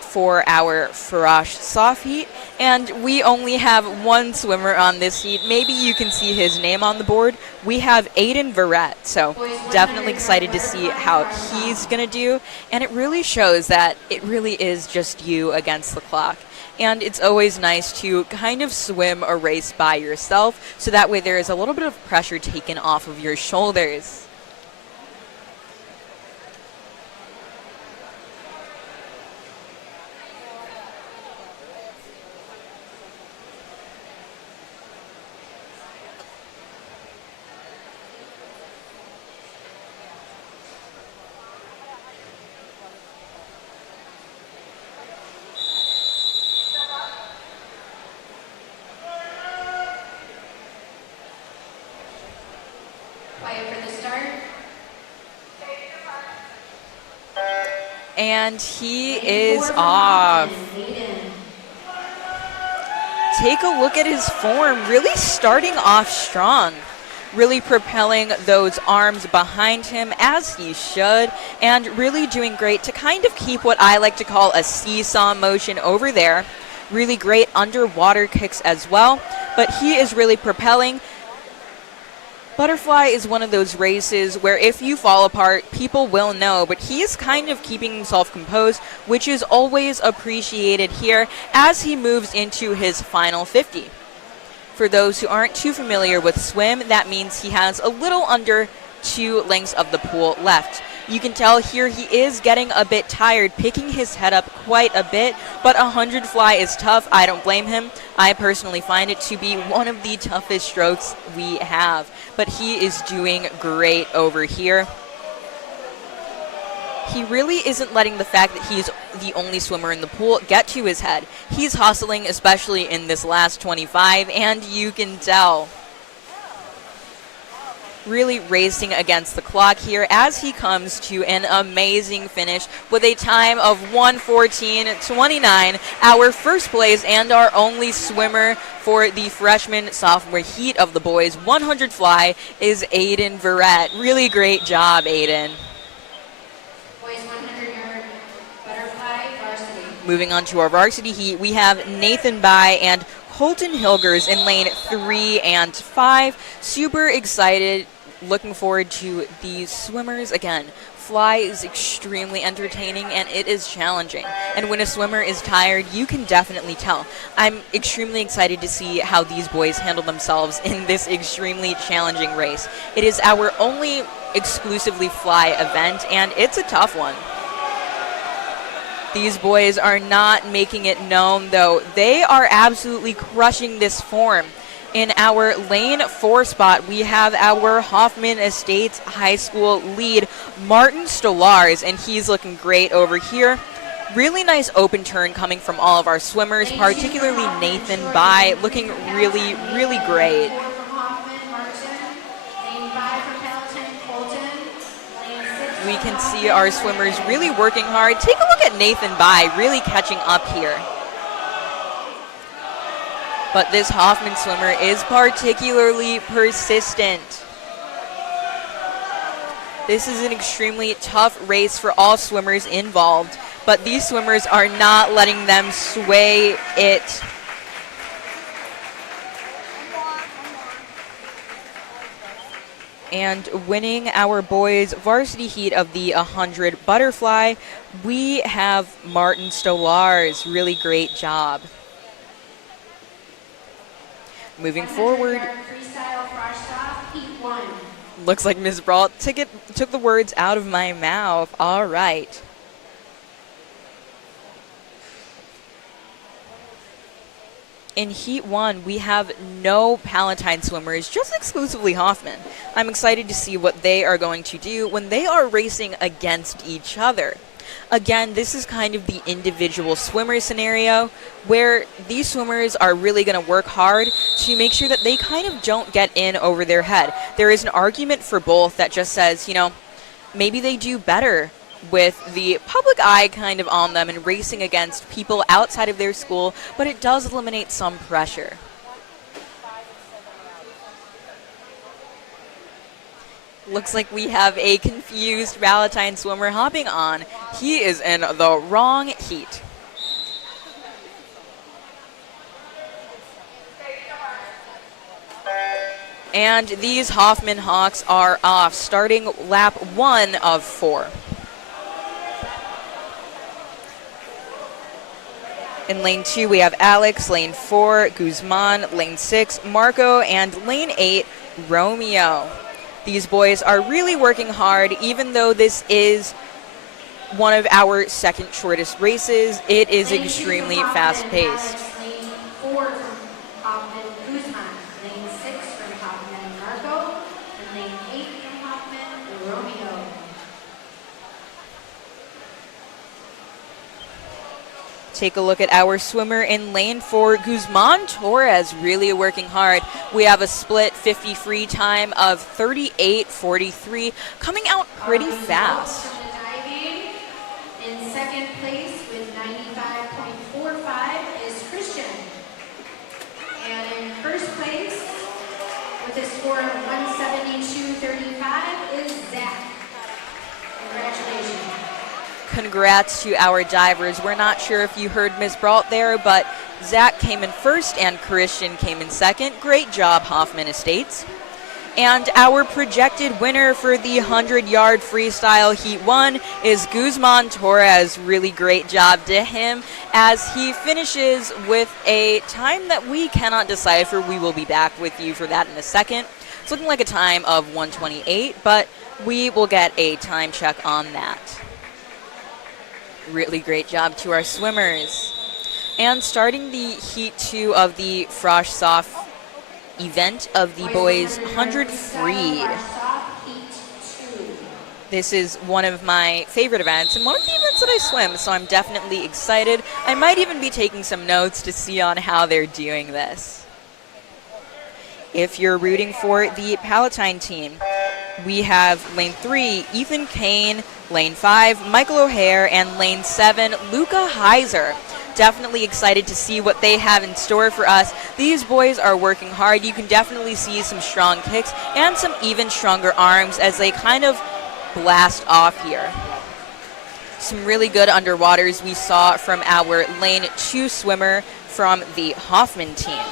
for our Farash soft heat, and we only have one swimmer on this heat. Maybe you can see his name on the board. We have Aiden Verrett, so definitely excited to see how he's going to do, and it really shows that it really is just you against the clock. And it's always nice to kind of swim a race by yourself, so that way there is a little bit of pressure taken off of your shoulders. And he is off. Take a look at his form, really starting off strong, really propelling those arms behind him as he should, and really doing great to kind of keep what I like to call a seesaw motion over there. Really great underwater kicks as well, but he is really propelling. Butterfly is one of those races where if you fall apart, people will know, but he is kind of keeping himself composed, which is always appreciated here as he moves into his final 50. For those who aren't too familiar with swim, that means he has a little under 2 lengths of the pool left. You can tell here he is getting a bit tired, picking his head up quite a bit, but 100 fly is tough. I don't blame him. I personally find it to be one of the toughest strokes we have, but he is doing great over here. He really isn't letting the fact that he's the only swimmer in the pool get to his head. He's hustling, especially in this last 25, and you can tell. Really racing against the clock here as he comes to an amazing finish with a time of 1:14.29, our first place and our only swimmer for the freshman sophomore heat of the boys 100 fly is Aiden Verrett. Really great job, Aiden. Boys 100-yard butterfly varsity. Moving on to our varsity heat, we have Nathan Bai and Colton Hilgers in lane 3 and 5. Super excited. Looking forward to these swimmers. Again, fly is extremely entertaining and it is challenging. And when a swimmer is tired, you can definitely tell. I'm extremely excited to see how these boys handle themselves in this extremely challenging race. It is our only exclusively fly event and it's a tough one. These boys are not making it known though. They are absolutely crushing this form. In our lane 4 spot, we have our Hoffman Estates High School lead, Martin Stolars, and he's looking great over here. Really nice open turn coming from all of our swimmers, particularly Nathan Bai, looking really, really great. We can see our swimmers really working hard. Take a look at Nathan Bai, really catching up here. But this Hoffman swimmer is particularly persistent. This is an extremely tough race for all swimmers involved, but these swimmers are not letting them sway it. And winning our boys varsity heat of the 100 butterfly, we have Martin Stolars. Really great job. Moving forward, looks like Ms. Brault took the words out of my mouth. All right. In Heat 1, we have no Palatine swimmers, just exclusively Hoffman. I'm excited to see what they are going to do when they are racing against each other. Again, this is kind of the individual swimmer scenario where these swimmers are really going to work hard to make sure that they kind of don't get in over their head. There is an argument for both that just says, maybe they do better with the public eye kind of on them and racing against people outside of their school, but it does eliminate some pressure. Looks like we have a confused Palatine swimmer hopping on. He is in the wrong heat. And these Hoffman Hawks are off, starting lap 1 of 4. In lane 2, we have Alex, lane 4, Guzman, lane 6, Marco, and lane 8, Romeo. These boys are really working hard, even though this is one of our second shortest races. It is extremely fast-paced. Lane 4 from Hoffman, Guzman. Lane 6 from Hoffman, Marco. And lane 8 from Hoffman, Romeo. Take a look at our swimmer in lane 4, Guzman Torres, really working hard. We have a split 50 free time of 38:43, coming out pretty fast. From the diving, in second place with 95.45 is Christian. And in first place with a score of 172.35 is Zach. Congratulations. Congrats to our divers. We're not sure if you heard Ms. Brault there, but Zach came in first and Christian came in second. Great job, Hoffman Estates. And our projected winner for the 100-yard freestyle Heat 1 is Guzman Torres. Really great job to him as he finishes with a time that we cannot decipher. We will be back with you for that in a second. It's looking like a time of 1:28, but we will get a time check on that. Really great job to our swimmers. And starting the Heat 2 of the Frosh Soft event of the boys 100 free. This is one of my favorite events and one of the events that I swim, so I'm definitely excited. I might even be taking some notes to see on how they're doing this. If you're rooting for the Palatine team, we have lane 3, Ethan Kane, lane 5, Michael O'Hare, and lane 7, Luca Heiser. Definitely excited to see what they have in store for us. These boys are working hard. You can definitely see some strong kicks and some even stronger arms as they kind of blast off here. Some really good underwaters we saw from our lane 2 swimmer from the Hoffman team.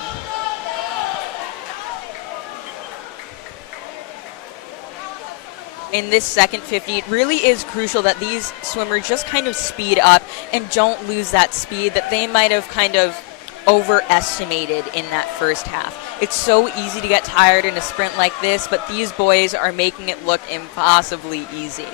In this second 50, it really is crucial that these swimmers just kind of speed up and don't lose that speed that they might have kind of overestimated in that first half. It's so easy to get tired in a sprint like this, but these boys are making it look impossibly easy.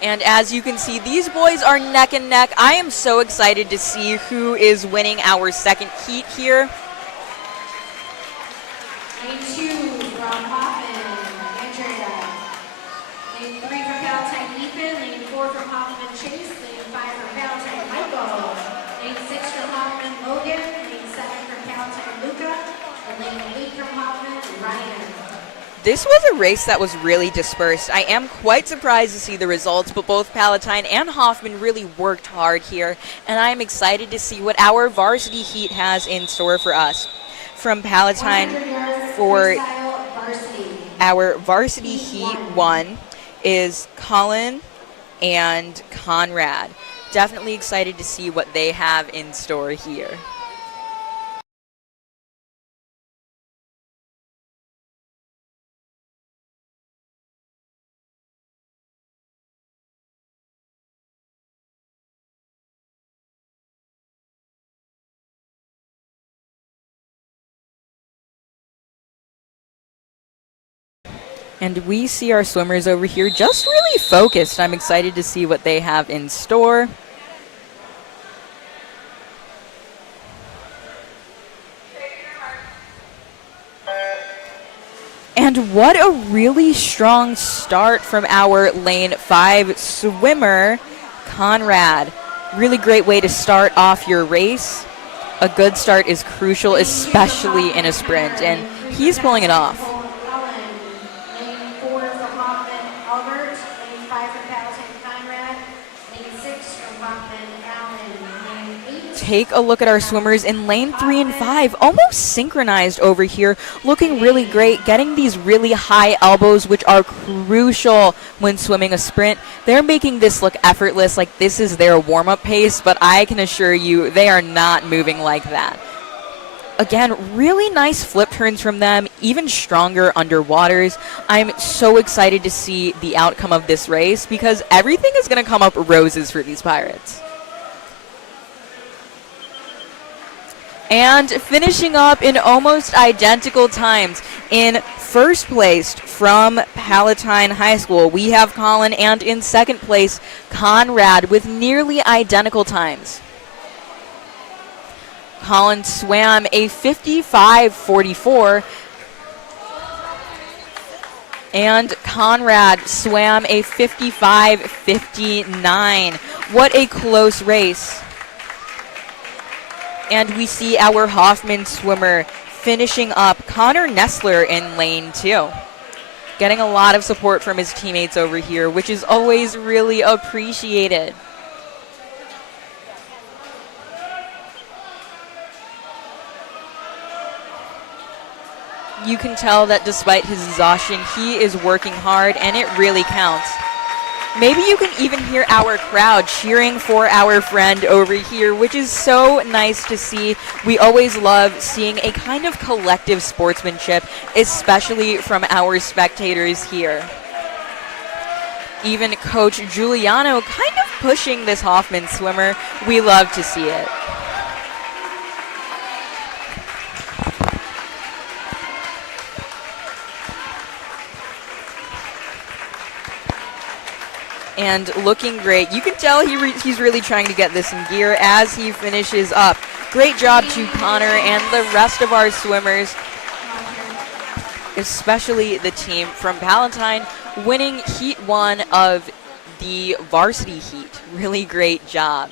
And as you can see, these boys are neck and neck. I am so excited to see who is winning our second heat here. Lane 2 from Hoffman, Andrea. Lane 3 from Palatine, Ethan. Lane 4 from Hoffman, Chase. Lane 5 from Palatine, Michael. Lane 6 from Hoffman, Logan. Lane 7 from Palatine, Luca. And lane 8 from Hoffman, Ryan. This was a race that was really dispersed. I am quite surprised to see the results, but both Palatine and Hoffman really worked hard here, and I'm excited to see what our varsity heat has in store for us. From Palatine, for our varsity heat 1 is Colin and Conrad. Definitely excited to see what they have in store here. And we see our swimmers over here just really focused. I'm excited to see what they have in store. And what a really strong start from our lane 5 swimmer, Conrad. Really great way to start off your race. A good start is crucial, especially in a sprint, and he's pulling it off. Lane 4 from Hoffman, Albert. Lane 5 from Palatine, Conrad. Lane 6 from Hoffman, Allen. Lane 8. Take a look at our swimmers in lane 3 and 5, almost synchronized over here, looking really great, getting these really high elbows, which are crucial when swimming a sprint. They're making this look effortless, like this is their warm-up pace, but I can assure you they are not moving like that. Again, really nice flip turns from them, even stronger underwaters. I'm so excited to see the outcome of this race because everything is going to come up roses for these Pirates. And finishing up in almost identical times. In first place from Palatine High School, we have Colin, and in second place, Conrad with nearly identical times. Colin swam a 55:44, and Conrad swam a 55:59. What a close race. And we see our Hoffman swimmer finishing up, Connor Nestler, in lane 2. Getting a lot of support from his teammates over here, which is always really appreciated. You can tell that despite his exhaustion, he is working hard, and it really counts. Maybe you can even hear our crowd cheering for our friend over here, which is so nice to see. We always love seeing a kind of collective sportsmanship, especially from our spectators here. Even Coach Giuliano kind of pushing this Hoffman swimmer. We love to see it. And looking great. You can tell he's really trying to get this in gear as he finishes up. Great job to Connor and the rest of our swimmers, especially the team from Palatine, winning Heat 1 of the varsity heat. Really great job.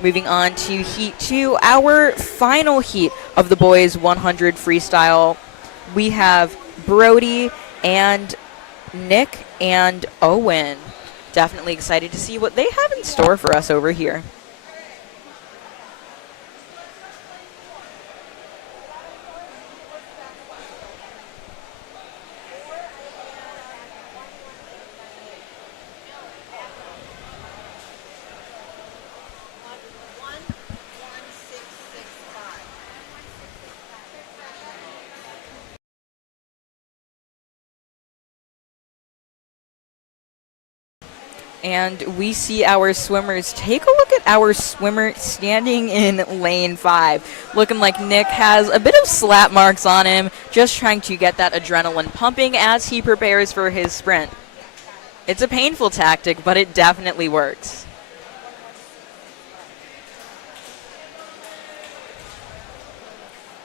Moving on to Heat 2, our final heat of the boys 100 freestyle. We have Brody and Nick and Owen. Definitely excited to see what they have in store for us over here. And we see our swimmers. Take a look at our swimmer standing in lane 5. Looking like Nick has a bit of slap marks on him, just trying to get that adrenaline pumping as he prepares for his sprint. It's a painful tactic, but it definitely works.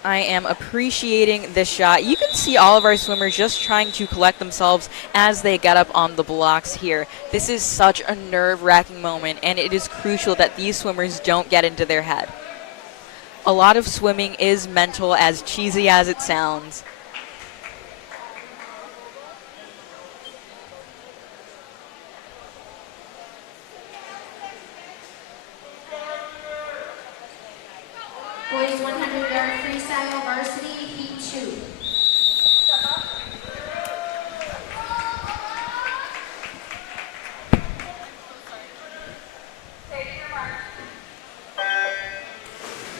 I am appreciating this shot. You can see all of our swimmers just trying to collect themselves as they get up on the blocks here. This is such a nerve-wracking moment, and it is crucial that these swimmers don't get into their head. A lot of swimming is mental, as cheesy as it sounds. Boys 100-yard freestyle varsity, Heat 2.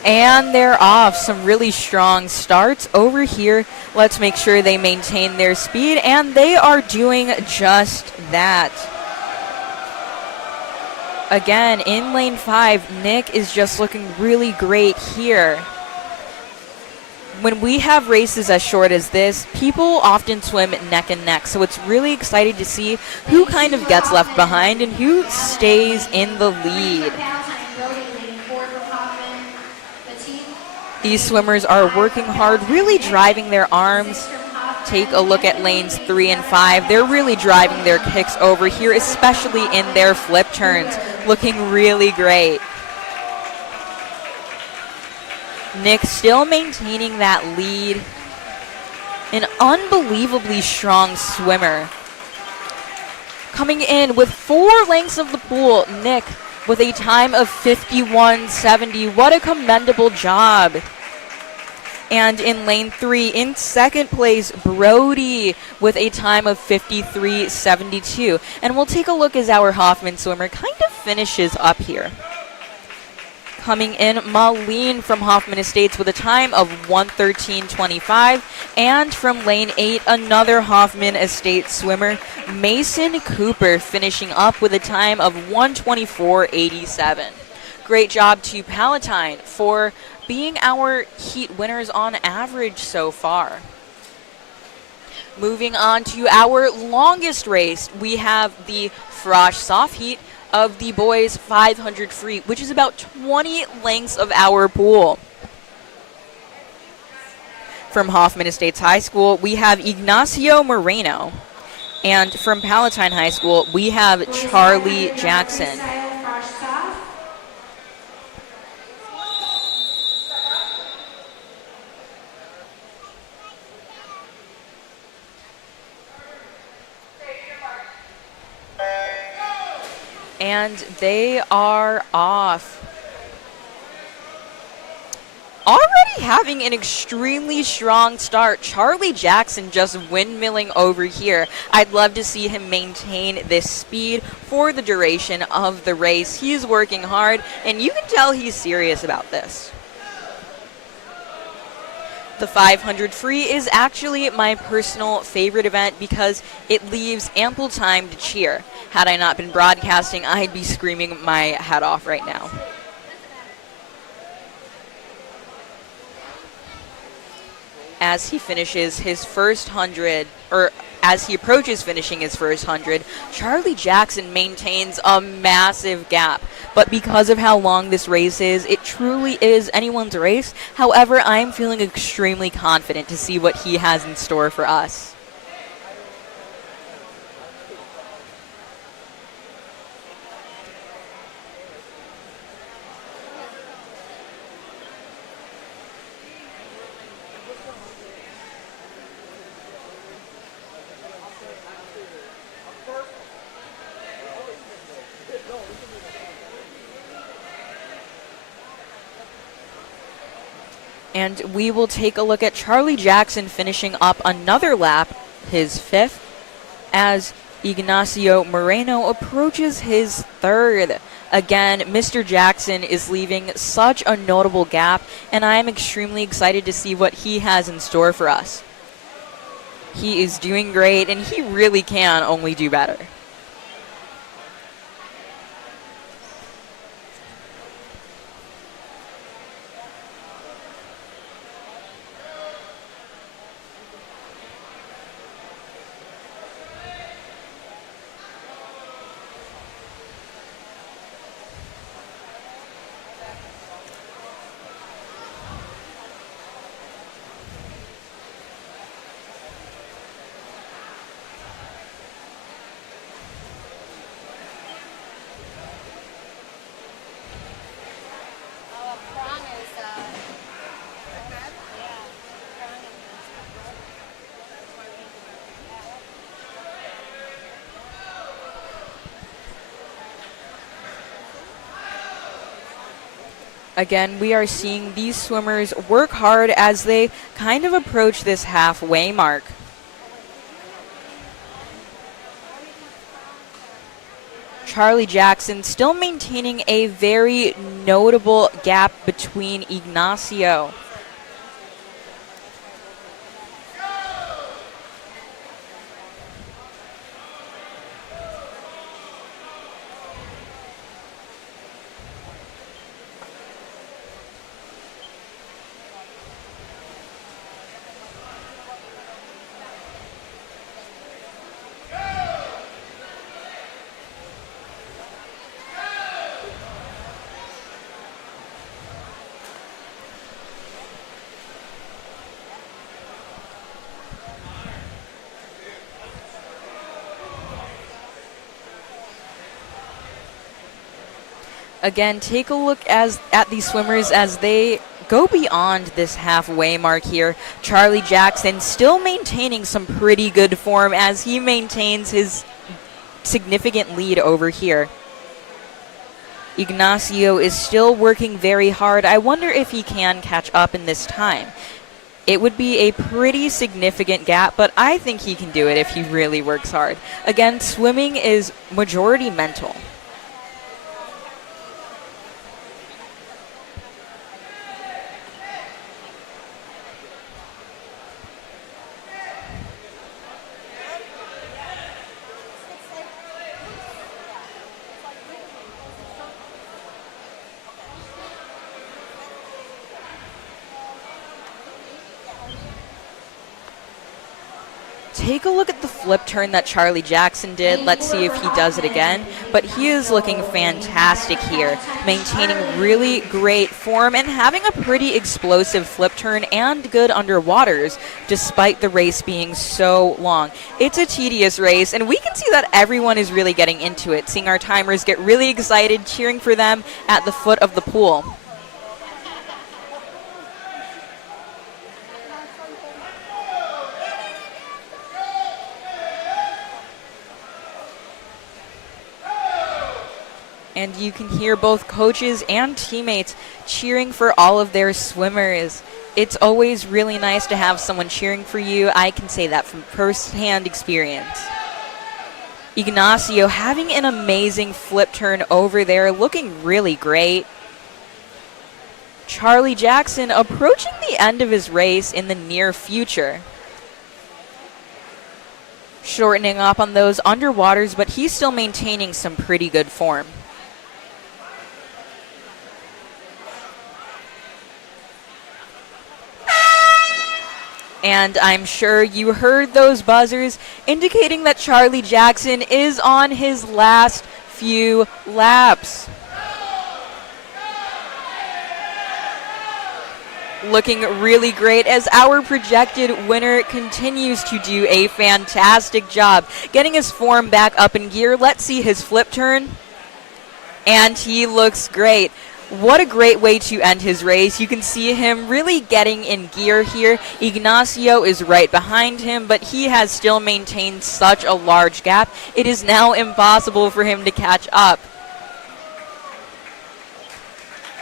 And they're off. Some really strong starts over here. Let's make sure they maintain their speed, and they are doing just that. Again, in lane 5, Nick is just looking really great here. When we have races as short as this, people often swim neck and neck, so it's really exciting to see who kind of gets left behind and who stays in the lead. These swimmers are working hard, really driving their arms. take a look at lanes 3 and 5. They're really driving their kicks over here, especially in their flip turns, looking really great. Nick still maintaining that lead. An unbelievably strong swimmer. Coming in with 4 lengths of the pool, Nick with a time of 51.70. What a commendable job. And in lane 3, in second place, Brody with a time of 53.72. And we'll take a look as our Hoffman swimmer kind of finishes up here. Coming in, Malene from Hoffman Estates with a time of 1:13.25. And from lane 8, another Hoffman Estates swimmer, Mason Cooper, finishing up with a time of 1:24.87. Great job to Palatine for being our heat winners on average so far. Moving on to our longest race, we have the Frosh Soft Heat of the boys 500 free, which is about 20 lengths of our pool. From Hoffman Estates High School, we have Ignacio Moreno. And from Palatine High School, we have Charlie Jackson. And they are off. Already having an extremely strong start. Charlie Jackson just windmilling over here. I'd love to see him maintain this speed for the duration of the race. He's working hard, and you can tell he's serious about this. The 500 free is actually my personal favorite event because it leaves ample time to cheer. Had I not been broadcasting, I'd be screaming my head off right now. As he finishes his first 100, or as he approaches finishing his first 100, Charlie Jackson maintains a massive gap. But because of how long this race is, it truly is anyone's race. However, I'm feeling extremely confident to see what he has in store for us. And we will take a look at Charlie Jackson finishing up another lap, his 5th, as Ignacio Moreno approaches his 3rd. Again, Mr. Jackson is leaving such a notable gap, and I am extremely excited to see what he has in store for us. He is doing great, and he really can only do better. Again, we are seeing these swimmers work hard as they kind of approach this halfway mark. Charlie Jackson still maintaining a very notable gap between Ignacio. Again, take a look at these swimmers as they go beyond this halfway mark here. Charlie Jackson still maintaining some pretty good form as he maintains his significant lead over here. Ignacio is still working very hard. I wonder if he can catch up in this time. It would be a pretty significant gap, but I think he can do it if he really works hard. Again, swimming is majority mental. Take a look at the flip turn that Charlie Jackson did. Let's see if he does it again. But he is looking fantastic here, maintaining really great form and having a pretty explosive flip turn and good underwaters despite the race being so long. It's a tedious race, and we can see that everyone is really getting into it, seeing our timers get really excited, cheering for them at the foot of the pool. And you can hear both coaches and teammates cheering for all of their swimmers. It's always really nice to have someone cheering for you. I can say that from first-hand experience. Ignacio having an amazing flip turn over there, looking really great. Charlie Jackson approaching the end of his race in the near future. Shortening up on those underwaters, but he's still maintaining some pretty good form. And I'm sure you heard those buzzers indicating that Charlie Jackson is on his last few laps. Looking really great as our projected winner continues to do a fantastic job getting his form back up in gear. Let's see his flip turn. And he looks great. What a great way to end his race. You can see him really getting in gear here. Ignacio is right behind him, but he has still maintained such a large gap. It is now impossible for him to catch up.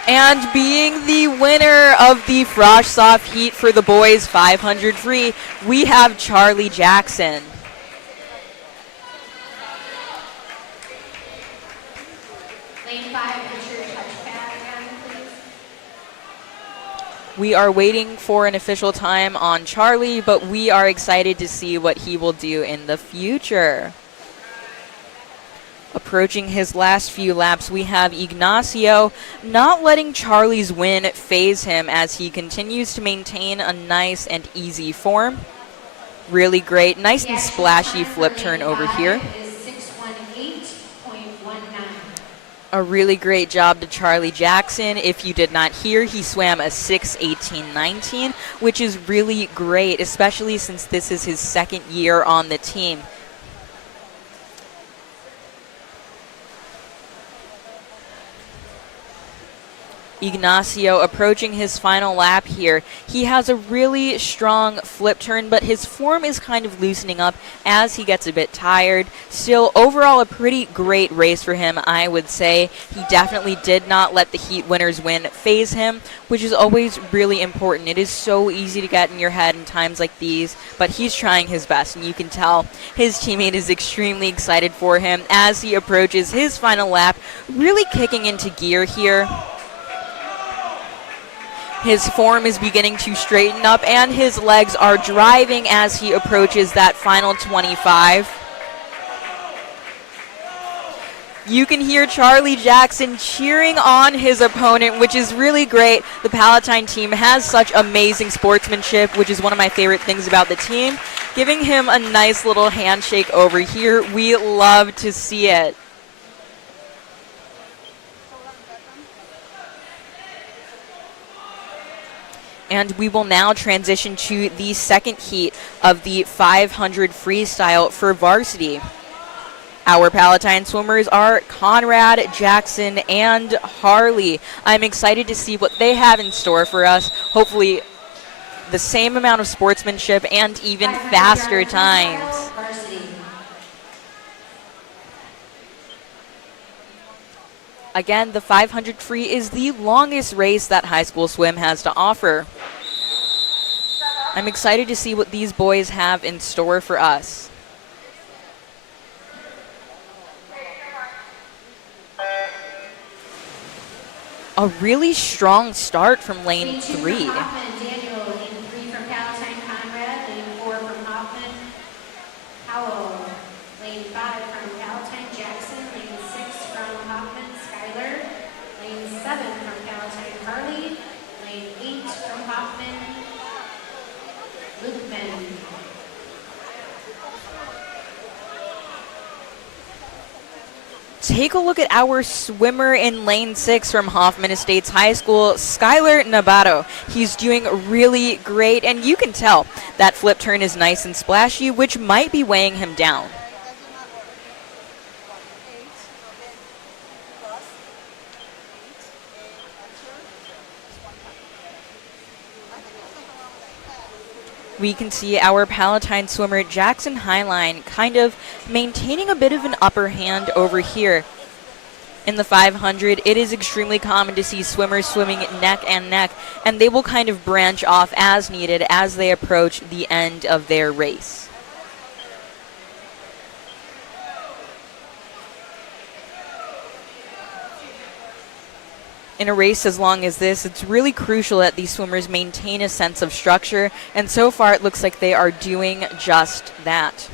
And being the winner of the Frosh Soft Heat for the boys 500 free, we have Charlie Jackson. Lane 5, ensure your touch pad again, please. We are waiting for an official time on Charlie, but we are excited to see what he will do in the future. Approaching his last few laps, we have Ignacio not letting Charlie's win phase him as he continues to maintain a nice and easy form. Really great, nice and splashy flip turn over here. A really great job to Charlie Jackson. If you did not hear, he swam a 6:18.19, which is really great, especially since this is his second year on the team. Ignacio approaching his final lap here. He has a really strong flip turn, but his form is kind of loosening up as he gets a bit tired. Still, overall, a pretty great race for him, I would say. He definitely did not let the heat winners win phase him, which is always really important. It is so easy to get in your head in times like these, but he's trying his best, and you can tell his teammate is extremely excited for him as he approaches his final lap, really kicking into gear here. His form is beginning to straighten up, and his legs are driving as he approaches that final 25. You can hear Charlie Jackson cheering on his opponent, which is really great. The Palatine team has such amazing sportsmanship, which is one of my favorite things about the team. Giving him a nice little handshake over here. We love to see it. And we will now transition to the second heat of the 500 freestyle for varsity. Our Palatine swimmers are Conrad, Jackson, and Harley. I'm excited to see what they have in store for us. Hopefully the same amount of sportsmanship and even faster times. Again, the 500 free is the longest race that high school swim has to offer. I'm excited to see what these boys have in store for us. A really strong start from lane 3. Hoffman, Daniel, lane 3 from Palatine, Conrad, lane 4 from Hoffman, Powell, lane 5 from Palatine, Jackson, lane 6 from Hoffman, Skyler, lane 7 from Palatine, Harley, lane 8 from Hoffman, Lukeman. Take a look at our swimmer in lane 6 from Hoffman Estates High School, Skyler Nabato. He's doing really great, and you can tell that flip turn is nice and splashy, which might be weighing him down. We can see our Palatine swimmer Jackson Highline kind of maintaining a bit of an upper hand over here. In the 500, it is extremely common to see swimmers swimming neck and neck, and they will kind of branch off as needed as they approach the end of their race. In a race as long as this, it's really crucial that these swimmers maintain a sense of structure, and so far it looks like they are doing just that.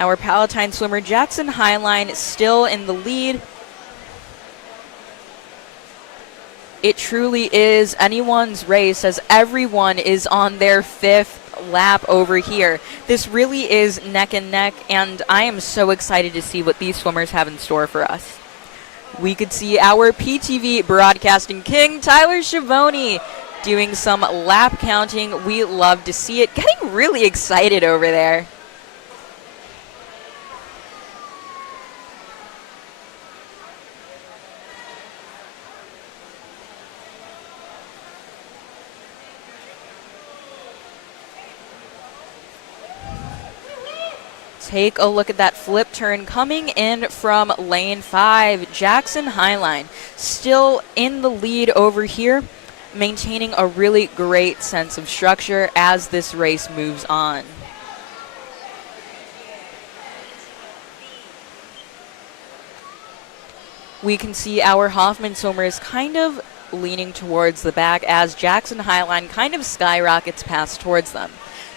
Our Palatine swimmer Jackson Highline still in the lead. It truly is anyone's race as everyone is on their 5th lap over here. This really is neck and neck, and I am so excited to see what these swimmers have in store for us. We could see our PTV broadcasting king, Tyler Schiavone, doing some lap counting. We love to see it. Getting really excited over there. Take a look at that flip turn coming in from lane 5. Jackson Highline still in the lead over here, maintaining a really great sense of structure as this race moves on. We can see our Hoffman swimmers kind of leaning towards the back as Jackson Highline kind of skyrockets past towards them.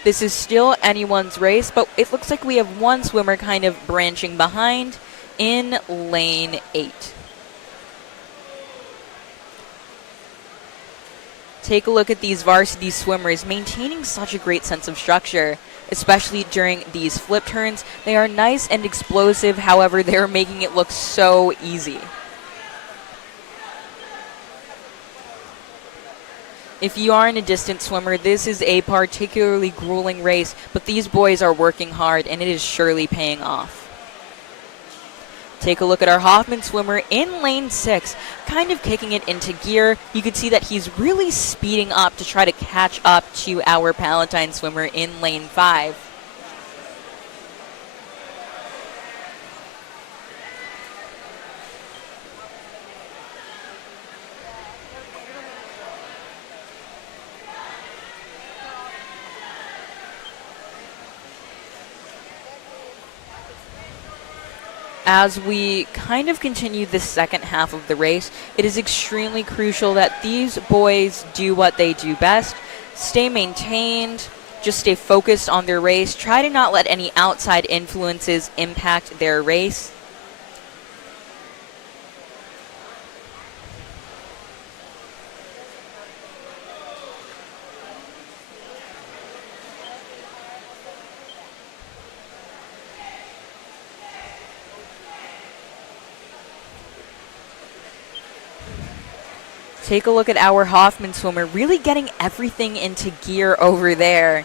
This is still anyone's race, but it looks like we have one swimmer kind of branching behind in lane 8. Take a look at these varsity swimmers maintaining such a great sense of structure, especially during these flip turns. They are nice and explosive, however, they're making it look so easy. If you aren't a distance swimmer, this is a particularly grueling race, but these boys are working hard, and it is surely paying off. Take a look at our Hoffman swimmer in lane 6, kind of kicking it into gear. You can see that he's really speeding up to try to catch up to our Palatine swimmer in lane 5. As we kind of continue the second half of the race, it is extremely crucial that these boys do what they do best. Stay maintained, just stay focused on their race. Try to not let any outside influences impact their race. Take a look at our Hoffman swimmer, really getting everything into gear over there.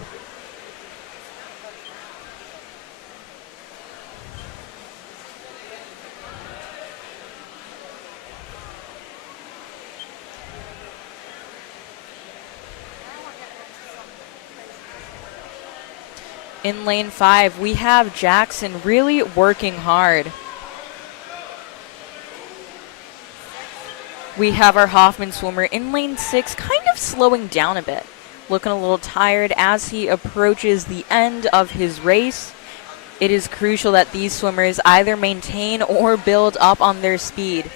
In lane 5, we have Jackson really working hard. We have our Hoffman swimmer in lane 6 kind of slowing down a bit, looking a little tired as he approaches the end of his race. It is crucial that these swimmers either maintain or build up on their speed.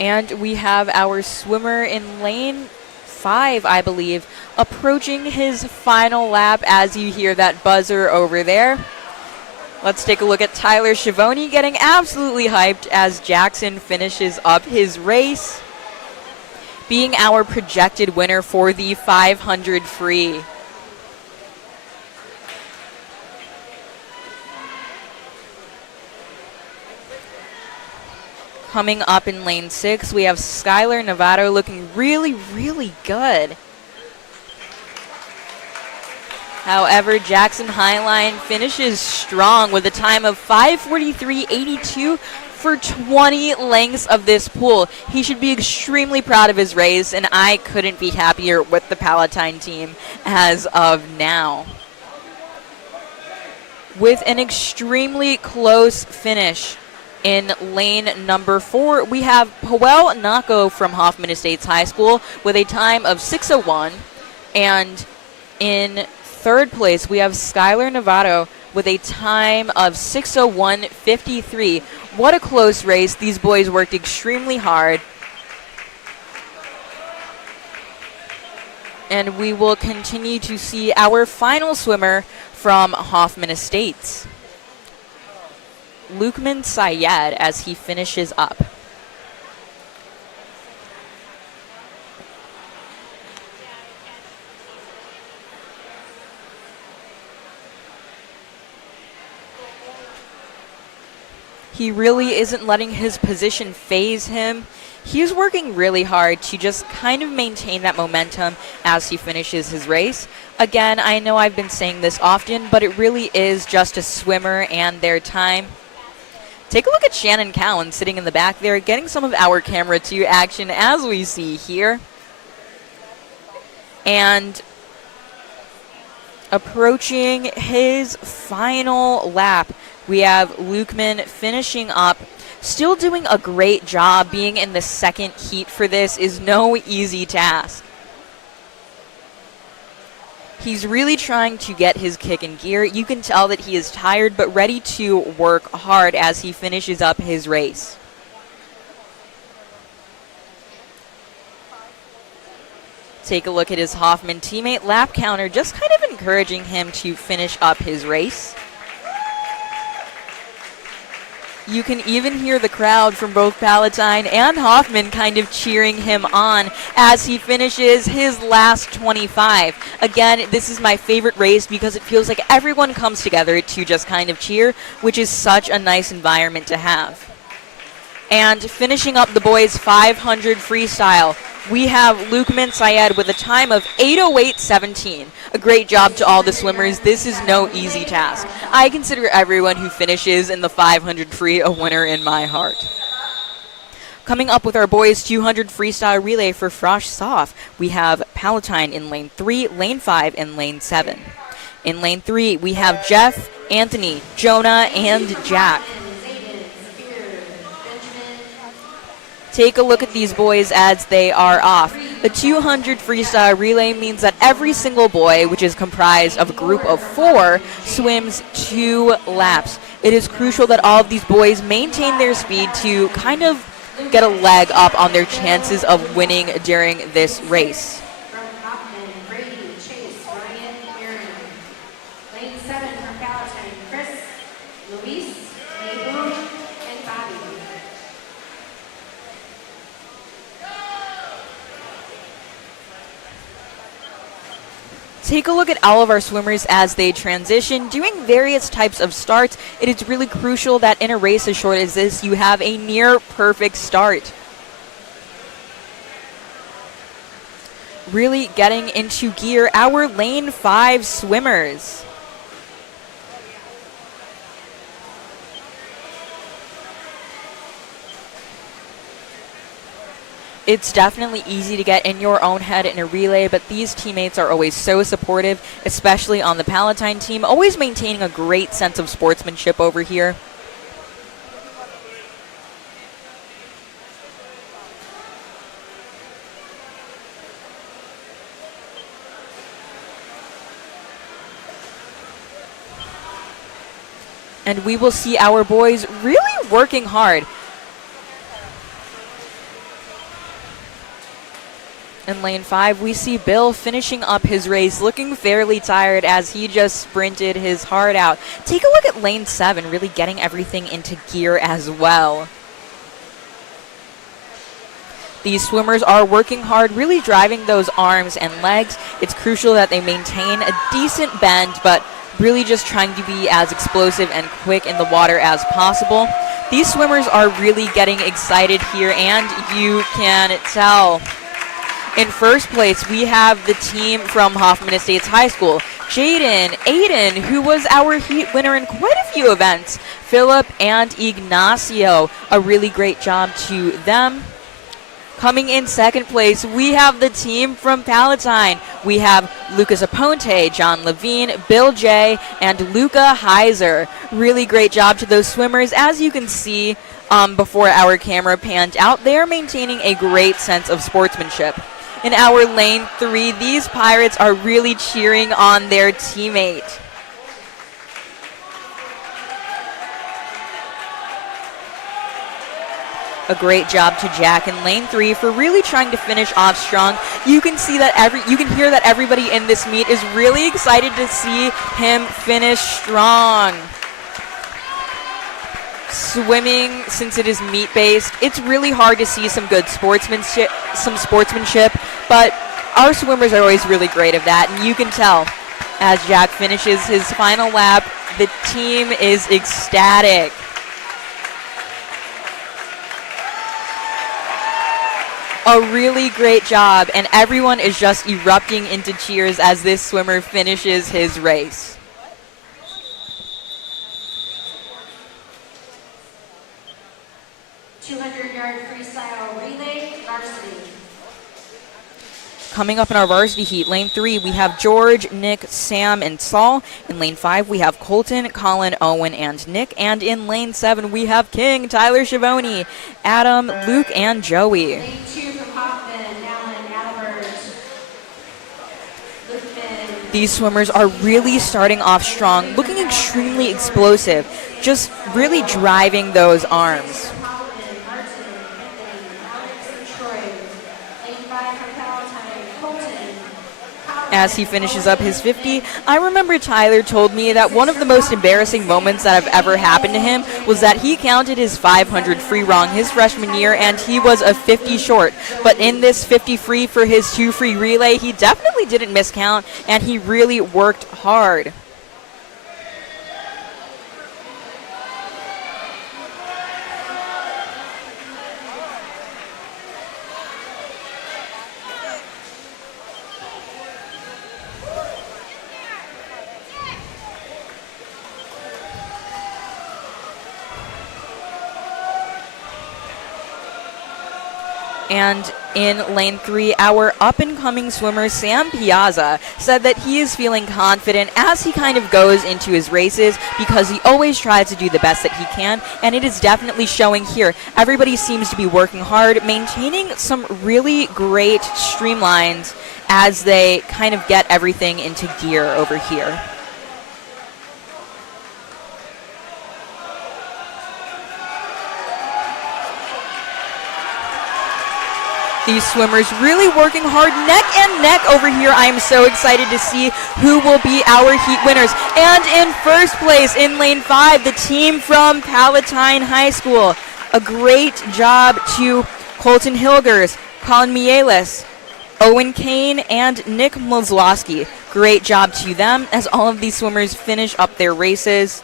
And we have our swimmer in lane 5, I believe, approaching his final lap as you hear that buzzer over there. Let's take a look at Tyler Schiavone getting absolutely hyped as Jackson finishes up his race, being our projected winner for the 500 free. Coming up in lane 6, we have Skylar Novato looking really, really good. However, Jackson Highline finishes strong with a time of 5:43.82 for 20 lengths of this pool. He should be extremely proud of his race, and I couldn't be happier with the Palatine team as of now. With an extremely close finish in lane number 4, we have Powell Nako from Hoffman Estates High School with a time of 6:01, and in third place, we have Skylar Novato with a time of 6:01.53. What a close race. These boys worked extremely hard. And we will continue to see our final swimmer from Hoffman Estates, Lukman Syed, as he finishes up. He really isn't letting his position phase him. He's working really hard to just kind of maintain that momentum as he finishes his race. Again, I know I've been saying this often, but it really is just a swimmer and their time. Take a look at Shannon Cowan sitting in the back there, getting some of our camera 2 action as we see here. And approaching his final lap, we have Lukman finishing up, still doing a great job. Being in the second heat for this is no easy task. He's really trying to get his kick in gear. You can tell that he is tired but ready to work hard as he finishes up his race. Take a look at his Hoffman teammate lap counter, just kind of encouraging him to finish up his race. You can even hear the crowd from both Palatine and Hoffman kind of cheering him on as he finishes his last 25. Again, this is my favorite race because it feels like everyone comes together to just kind of cheer, which is such a nice environment to have. And finishing up the boys' 500 freestyle, we have Lukman Syed with a time of 8:08.17. A great job to all the swimmers. This is no easy task. I consider everyone who finishes in the 500 free a winner in my heart. Coming up with our boys' 200 freestyle relay for Frosh Soft, we have Palatine in lane 3, lane 5, and lane 7. In lane 3, we have Jeff, Anthony, Jonah, and Jack. Take a look at these boys as they are off. The 200 freestyle relay means that every single boy, which is comprised of a group of 4, swims 2 laps. It is crucial that all of these boys maintain their speed to kind of get a leg up on their chances of winning during this race. From Hoffman, Brady, Chase, Ryan, Aaron. Lane 7 from Palatine, Chris, Luis, Mayboom, and Bobby. Take a look at all of our swimmers as they transition, doing various types of starts. It is really crucial that in a race as short as this, you have a near perfect start. Really getting into gear, our lane 5 swimmers. It's definitely easy to get in your own head in a relay, but these teammates are always so supportive, especially on the Palatine team, always maintaining a great sense of sportsmanship over here. And we will see our boys really working hard. In lane 5, we see Bill finishing up his race, looking fairly tired as he just sprinted his heart out. Take a look at lane 7, really getting everything into gear as well. These swimmers are working hard, really driving those arms and legs. It's crucial that they maintain a decent bend, but really just trying to be as explosive and quick in the water as possible. These swimmers are really getting excited here, and you can tell. In first place, we have the team from Hoffman Estates High School. Jaden, Aiden, who was our heat winner in quite a few events. Philip and Ignacio, a really great job to them. Coming in second place, we have the team from Palatine. We have Lucas Aponte, John Levine, Bill J, and Luca Heiser. Really great job to those swimmers. As you can see before our camera panned out, they are maintaining a great sense of sportsmanship. In our lane 3, these Pirates are really cheering on their teammate. A great job to Jack in lane 3 for really trying to finish off strong. You can see that you can hear that everybody in this meet is really excited to see him finish strong. Swimming, since it is meet-based, it's really hard to see some good sportsmanship, but our swimmers are always really great at that, and you can tell as Jack finishes his final lap, the team is ecstatic. A really great job, and everyone is just erupting into cheers as this swimmer finishes his race. Freestyle relay varsity. Coming up in our varsity heat, lane 3, we have George, Nick, Sam, and Saul. In lane 5, we have Colton, Colin, Owen, and Nick. And in lane 7, we have King, Tyler Schiavone, Adam, Luke, and Joey. Lane 2 from Hoffman, Alan, Albert, Lukeman. These swimmers are really starting off strong, looking extremely explosive, just really driving those arms. As he finishes up his 50, I remember Tyler told me that one of the most embarrassing moments that have ever happened to him was that he counted his 500 free wrong his freshman year, and he was a 50 short. But in this 50 free for his 2 free relay, he definitely didn't miscount, and he really worked hard. And in lane 3, our up-and-coming swimmer, Sam Piazza, said that he is feeling confident as he kind of goes into his races because he always tries to do the best that he can, and it is definitely showing here. Everybody seems to be working hard, maintaining some really great streamlines as they kind of get everything into gear over here. These swimmers really working hard, neck and neck over here. I am so excited to see who will be our heat winners. And in first place in lane 5, the team from Palatine High School. A great job to Colton Hilgers, Colin Mielis, Owen Kane, and Nick Mozlowski. Great job to them as all of these swimmers finish up their races.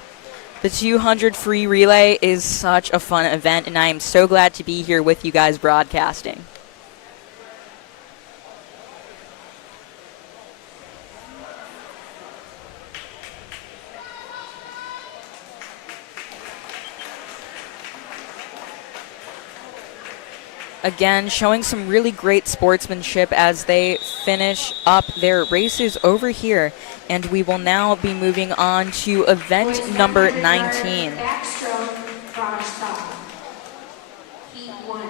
The 200 free relay is such a fun event, and I am so glad to be here with you guys broadcasting. Again, showing some really great sportsmanship as they finish up their races over here. And we will now be moving on to event number 19. Backstroke, freestyle. Heat 1.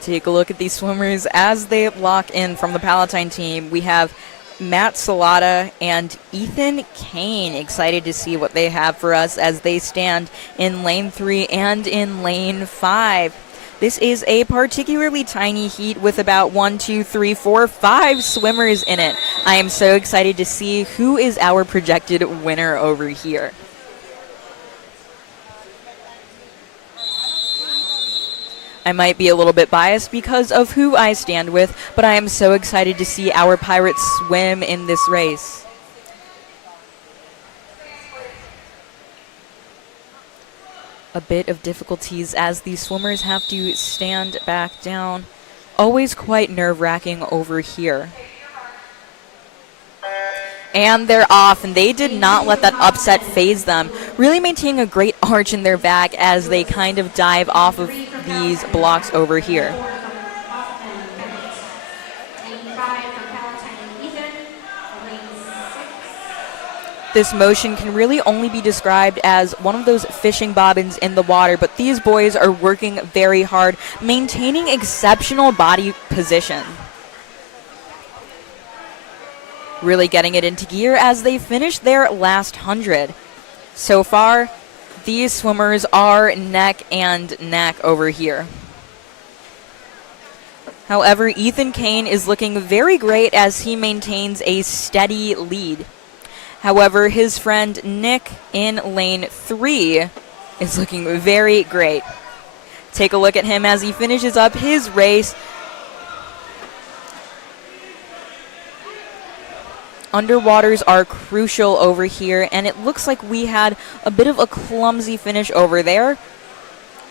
Take a look at these swimmers as they lock in from the Palatine team. We have Matt Salata and Ethan Kane. Excited to see what they have for us as they stand in lane 3 and in lane 5. This is a particularly tiny heat with about 1, 2, 3, 4, 5 swimmers in it. I am so excited to see who is our projected winner over here. I might be a little bit biased because of who I stand with, but I am so excited to see our Pirates swim in this race. A bit of difficulties as the swimmers have to stand back down. Always quite nerve-wracking over here. And they're off, and they did not let that upset phase them. Really maintaining a great arch in their back as they kind of dive off of these blocks over here. This motion can really only be described as one of those fishing bobbins in the water, but these boys are working very hard, maintaining exceptional body position. Really getting it into gear as they finish their last 100. So far, these swimmers are neck and neck over here. However, Ethan Kane is looking very great as he maintains a steady lead. However, his friend Nick in lane 3 is looking very great. Take a look at him as he finishes up his race. Underwaters are crucial over here, and it looks like we had a bit of a clumsy finish over there,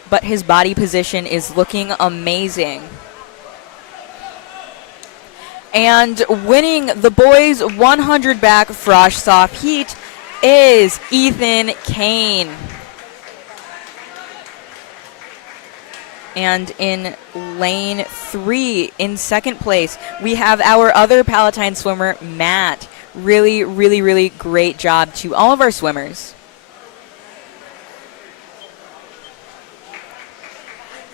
but his body position is looking amazing. And winning the boys 100 back frosh soft heat is Ethan Kane. And in lane 3, in second place, we have our other Palatine swimmer, Matt. Really, really, really great job to all of our swimmers.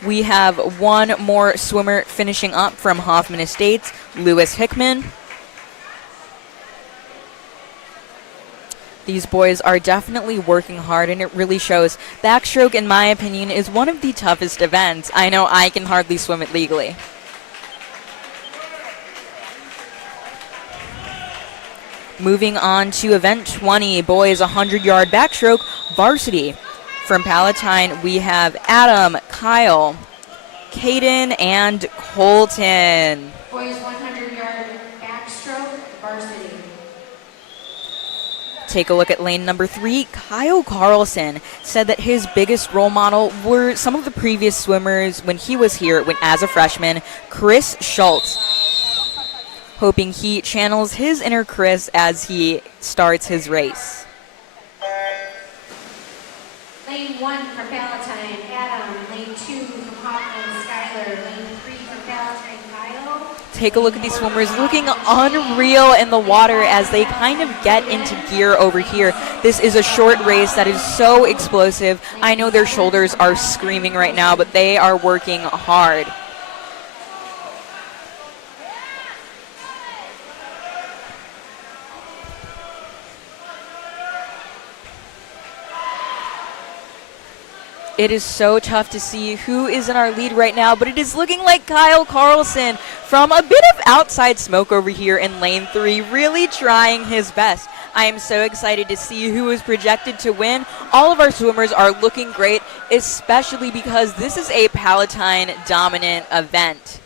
We have one more swimmer finishing up from Hoffman Estates, Lewis Hickman. These boys are definitely working hard, and it really shows. Backstroke, in my opinion, is one of the toughest events. I know I can hardly swim it legally. Moving on to event 20, boys 100-yard backstroke varsity. From Palatine, we have Adam, Kyle, Caden, and Colton. Boys 100-yard backstroke varsity. Take a look at lane number 3. Kyle Carlson said that his biggest role model were some of the previous swimmers when he was here as a freshman, Chris Schultz. Hoping he channels his inner Chris as he starts his race. Lane 1 from Palatine, Adam. Lane 2 from Hoffman, Skylar. Lane 3 from Palatine, Kyle. Take a look at these swimmers looking unreal in the water as they kind of get into gear over here. This is a short race that is so explosive. I know their shoulders are screaming right now, but they are working hard. It is so tough to see who is in our lead right now, but it is looking like Kyle Carlson from a bit of outside smoke over here in lane 3, really trying his best. I am so excited to see who is projected to win. All of our swimmers are looking great, especially because this is a Palatine dominant event.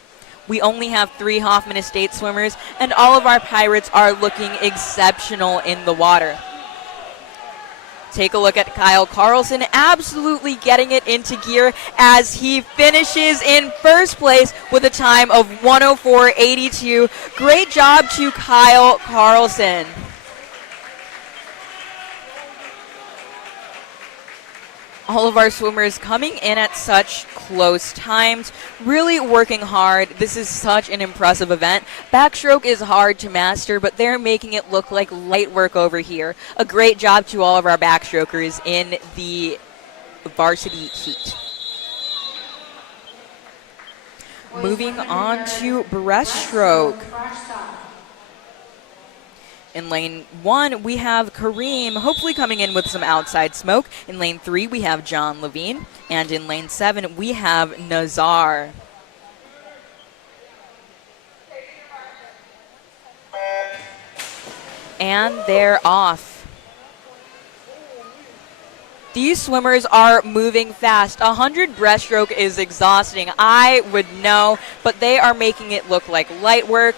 We only have 3 Hoffman Estate swimmers, and all of our pirates are looking exceptional in the water. Take a look at Kyle Carlson absolutely getting it into gear as he finishes in first place with a time of 104.82. Great job to Kyle Carlson. All of our swimmers coming in at such close times, really working hard. This is such an impressive event. Backstroke is hard to master, but they're making it look like light work over here. A great job to all of our backstrokers in the varsity heat. Moving on to breaststroke. In lane 1, we have Kareem, hopefully coming in with some outside smoke. In lane 3, we have John Levine. And in lane 7, we have Nazar. And they're off. These swimmers are moving fast. 100 breaststroke is exhausting. I would know, but they are making it look like light work.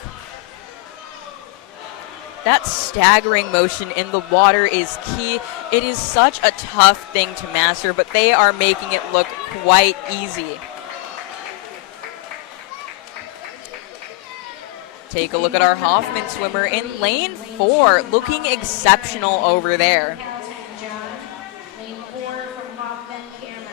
That staggering motion in the water is key. It is such a tough thing to master, but they are making it look quite easy. Take a look at our Hoffman swimmer in lane 4, looking exceptional over there. Lane 4 from Hoffman, Cameron.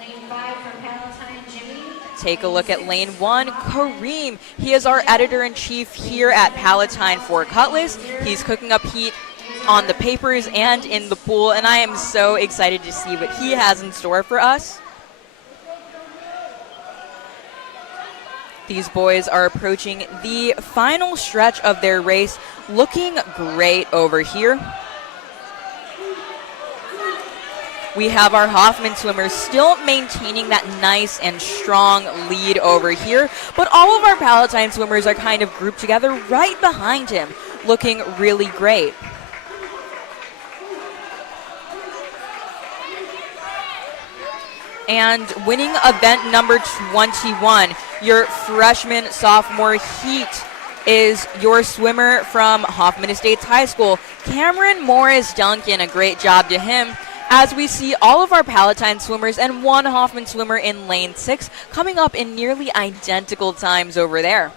Lane 5 from Palatine, Jimmy. Take a look at lane 1, Kareem. He is our editor-in-chief here at Palatine for Cutlass. He's cooking up heat on the papers and in the pool, and I am so excited to see what he has in store for us. These boys are approaching the final stretch of their race, looking great over here. We have our Hoffman swimmers still maintaining that nice and strong lead over here, but all of our Palatine swimmers are kind of grouped together right behind him, looking really great. And winning event number 21, your freshman sophomore heat, is your swimmer from Hoffman Estates High School, Cameron Morris Duncan. A great job to him, as we see all of our Palatine swimmers and one Hoffman swimmer in lane 6 coming up in nearly identical times over there.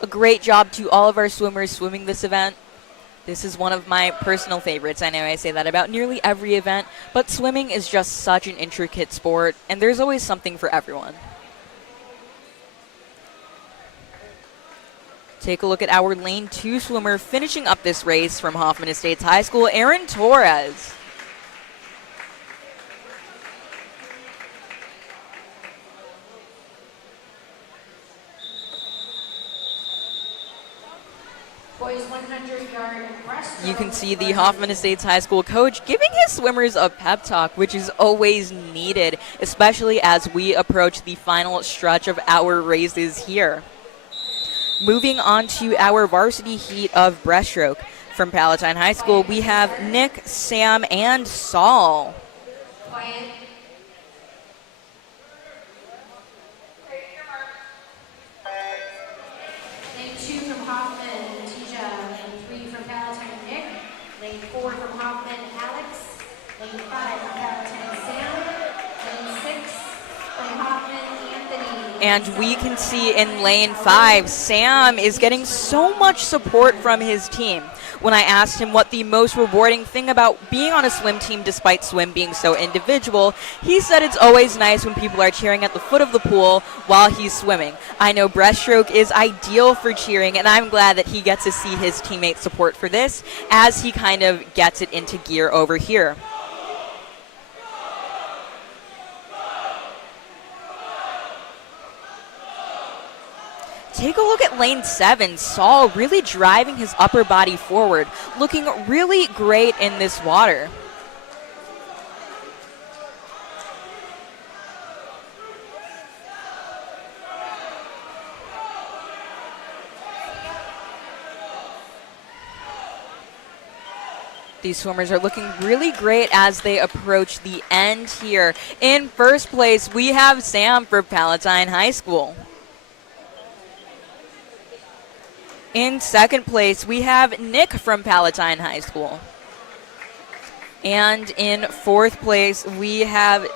A great job to all of our swimmers swimming this event. This is one of my personal favorites. I know I say that about nearly every event, but swimming is just such an intricate sport, and there's always something for everyone. Take a look at our lane 2 swimmer finishing up this race from Hoffman Estates High School, Aaron Torres. Boys 100-yard breaststroke. You can see the Hoffman Estates High School coach giving his swimmers a pep talk, which is always needed, especially as we approach the final stretch of our races here. Moving on to our varsity heat of breaststroke. From Palatine High School, we have Nick, Sam, and Saul. Quiet. Lane 2 from Hoffman, Tija. Lane 3 from Palatine, Nick. Lane 4 from Hoffman, Alex. Lane 5 from Palatine, Sam. Lane 6 from Hoffman, Anthony. And we can see in lane 5, Sam is getting so much support from his team. When I asked him what the most rewarding thing about being on a swim team despite swim being so individual, he said it's always nice when people are cheering at the foot of the pool while he's swimming. I know breaststroke is ideal for cheering, and I'm glad that he gets to see his teammates' support for this as he kind of gets it into gear over here. Take a look at lane 7. Saul really driving his upper body forward, looking really great in this water. These swimmers are looking really great as they approach the end here. In first place, we have Sam for Palatine High School. In second place, we have Nick from Palatine High School. And in fourth place, we have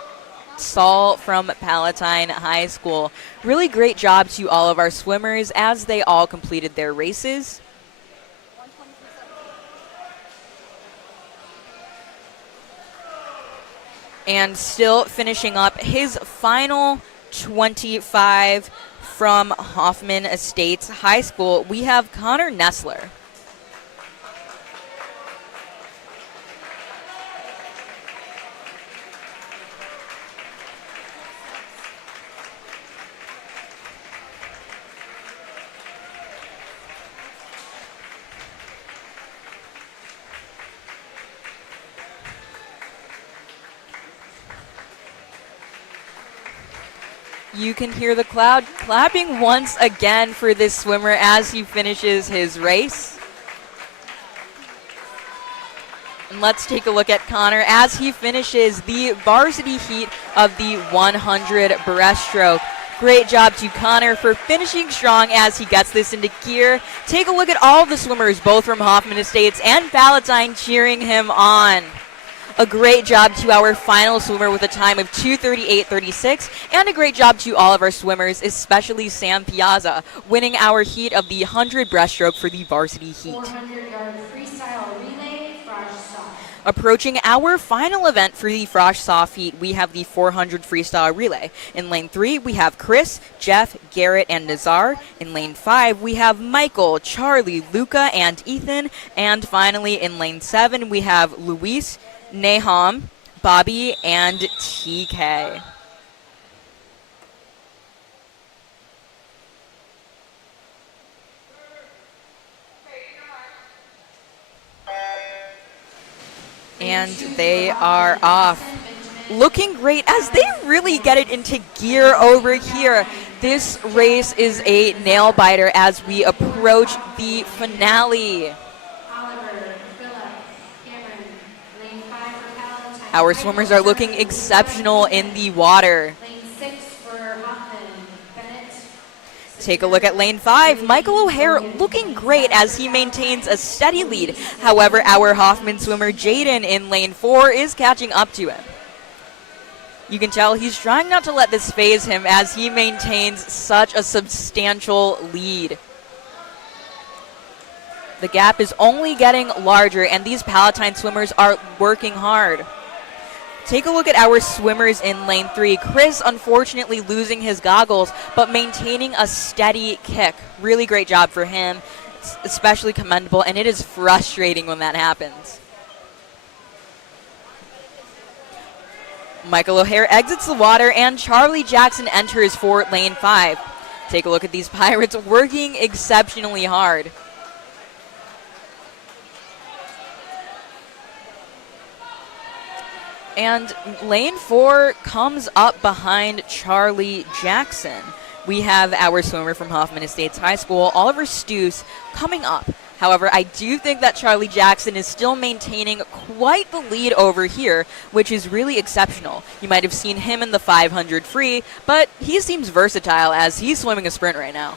Saul from Palatine High School. Really great job to all of our swimmers as they all completed their races. And still finishing up his final 25 from Hoffman Estates High School, we have Connor Nessler. You can hear the crowd clapping once again for this swimmer as he finishes his race. And let's take a look at Connor as he finishes the varsity heat of the 100 breaststroke. Great job to Connor for finishing strong as he gets this into gear. Take a look at all the swimmers, both from Hoffman Estates and Palatine, cheering him on. A great job to our final swimmer with a time of 2:38.36, and a great job to all of our swimmers, especially Sam Piazza, winning our heat of the 100 breaststroke for the varsity heat. 400-yard freestyle relay, frosh soft. Approaching our final event for the frosh soft heat, we have the 400 freestyle relay. In lane 3, we have Chris, Jeff, Garrett, and Nazar. In lane 5, we have Michael, Charlie, Luca, and Ethan. And finally, in lane 7, we have Luis, Nahom, Bobby, and TK. And they are off. Looking great as they really get it into gear over here. This race is a nail biter as we approach the finale. Our swimmers are looking exceptional in the water. Lane 6 for Hoffman. Bennett. Take a look at lane 5. Michael O'Hare looking great as he maintains a steady lead. However, our Hoffman swimmer Jaden in lane 4 is catching up to him. You can tell he's trying not to let this phase him as he maintains such a substantial lead. The gap is only getting larger, and these Palatine swimmers are working hard. Take a look at our swimmers in lane 3. Chris unfortunately losing his goggles, but maintaining a steady kick. Really great job for him, it's especially commendable, and it is frustrating when that happens. Michael O'Hare exits the water, and Charlie Jackson enters for lane 5. Take a look at these Pirates working exceptionally hard. And lane 4 comes up behind Charlie Jackson. We have our swimmer from Hoffman Estates High School, Oliver Stoos, coming up. However, I do think that Charlie Jackson is still maintaining quite the lead over here, which is really exceptional. You might have seen him in the 500 free, but he seems versatile as he's swimming a sprint right now.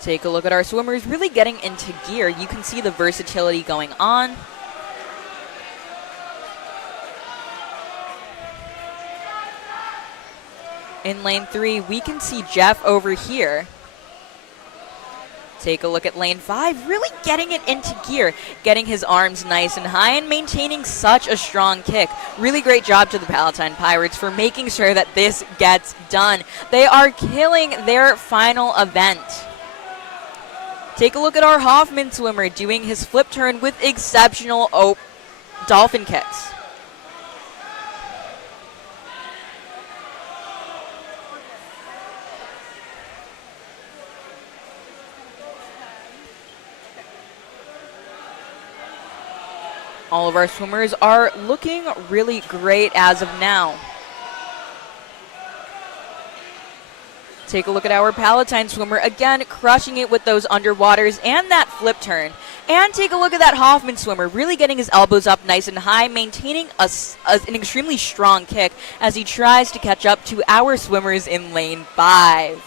Take a look at our swimmers really getting into gear. You can see the versatility going on. In lane 3, we can see Jeff over here. Take a look at lane 5, really getting it into gear, getting his arms nice and high and maintaining such a strong kick. Really great job to the Palatine Pirates for making sure that this gets done. They are killing their final event. Take a look at our Hoffman swimmer doing his flip turn with exceptional dolphin kicks. All of our swimmers are looking really great as of now. Take a look at our Palatine swimmer, again crushing it with those underwaters and that flip turn. And take a look at that Hoffman swimmer, really getting his elbows up nice and high, maintaining an extremely strong kick as he tries to catch up to our swimmers in lane 5.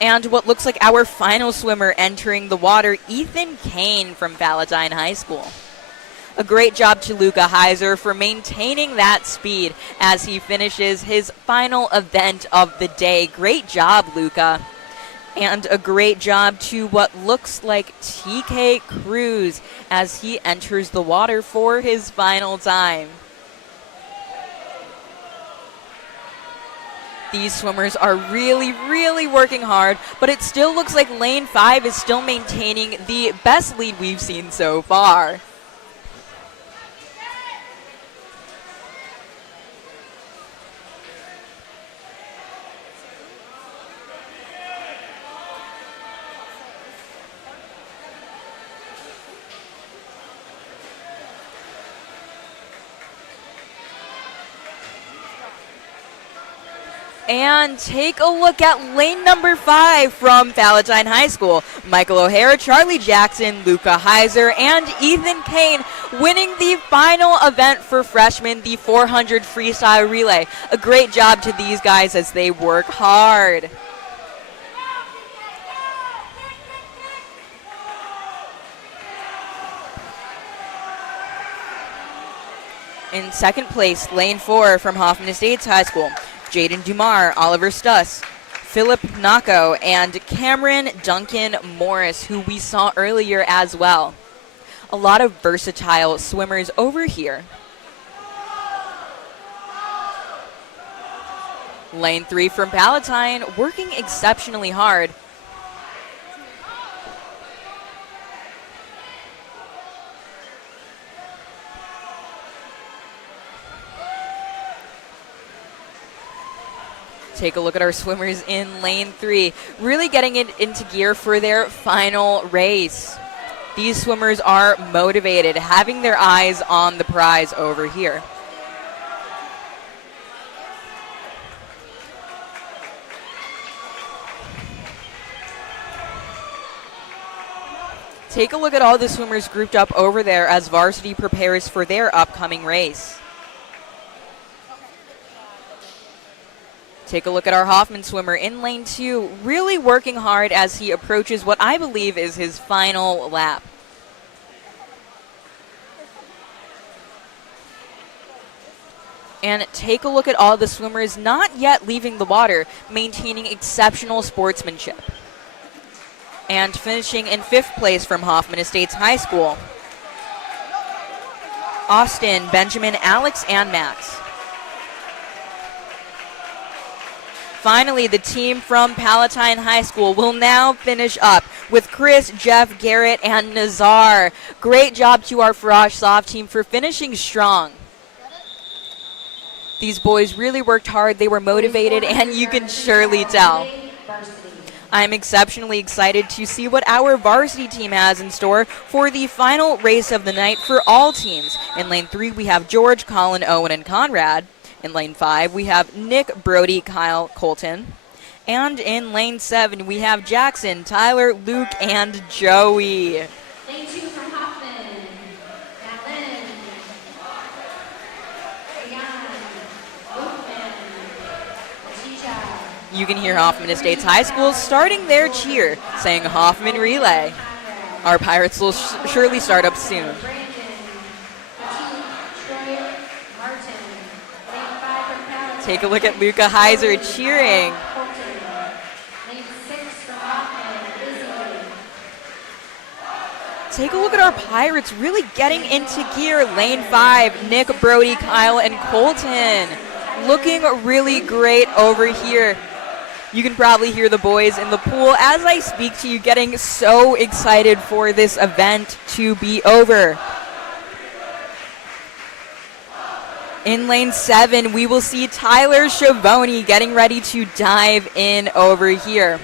And what looks like our final swimmer entering the water, Ethan Kane from Palatine High School. A great job to Luca Heiser for maintaining that speed as he finishes his final event of the day. Great job, Luca. And a great job to what looks like TK Cruz as he enters the water for his final time. These swimmers are really, really working hard, but it still looks like lane 5 is still maintaining the best lead we've seen so far. And take a look at lane number 5 from Palatine High School. Michael O'Hara, Charlie Jackson, Luca Heiser, and Ethan Kane winning the final event for freshmen, the 400 freestyle relay. A great job to these guys as they work hard. In second place, lane 4 from Hoffman Estates High School. Jaden Dumar, Oliver Stuss, Philip Nako, and Cameron Duncan Morris, who we saw earlier as well. A lot of versatile swimmers over here. Lane 3 from Palatine, working exceptionally hard. Take a look at our swimmers in lane 3, really getting it into gear for their final race. These swimmers are motivated, having their eyes on the prize over here. Take a look at all the swimmers grouped up over there as varsity prepares for their upcoming race. Take a look at our Hoffman swimmer in lane 2, really working hard as he approaches what I believe is his final lap. And take a look at all the swimmers not yet leaving the water, maintaining exceptional sportsmanship. And finishing in 5th place from Hoffman Estates High School, Austin, Benjamin, Alex, and Max. Finally, the team from Palatine High School will now finish up with Chris, Jeff, Garrett, and Nazar. Great job to our Farage Soft team for finishing strong. These boys really worked hard, they were motivated, and you can surely tell. I'm exceptionally excited to see what our varsity team has in store for the final race of the night for all teams. In lane 3, we have George, Colin, Owen, and Conrad. In lane 5, we have Nick, Brody, Kyle, Colton. And in lane 7, we have Jackson, Tyler, Luke, and Joey. Lane 2 from Hoffman, Jalynn, Hoffman, You can hear Hoffman Estates High School starting their cheer, saying Hoffman Relay. Our Pirates will surely start up soon. Take a look at Luca Heiser cheering. Take a look at our Pirates really getting into gear. Lane 5, Nick, Brody, Kyle, and Colton. Looking really great over here. You can probably hear the boys in the pool as I speak to you getting so excited for this event to be over. In lane 7, we will see Tyler Schiavone getting ready to dive in over here.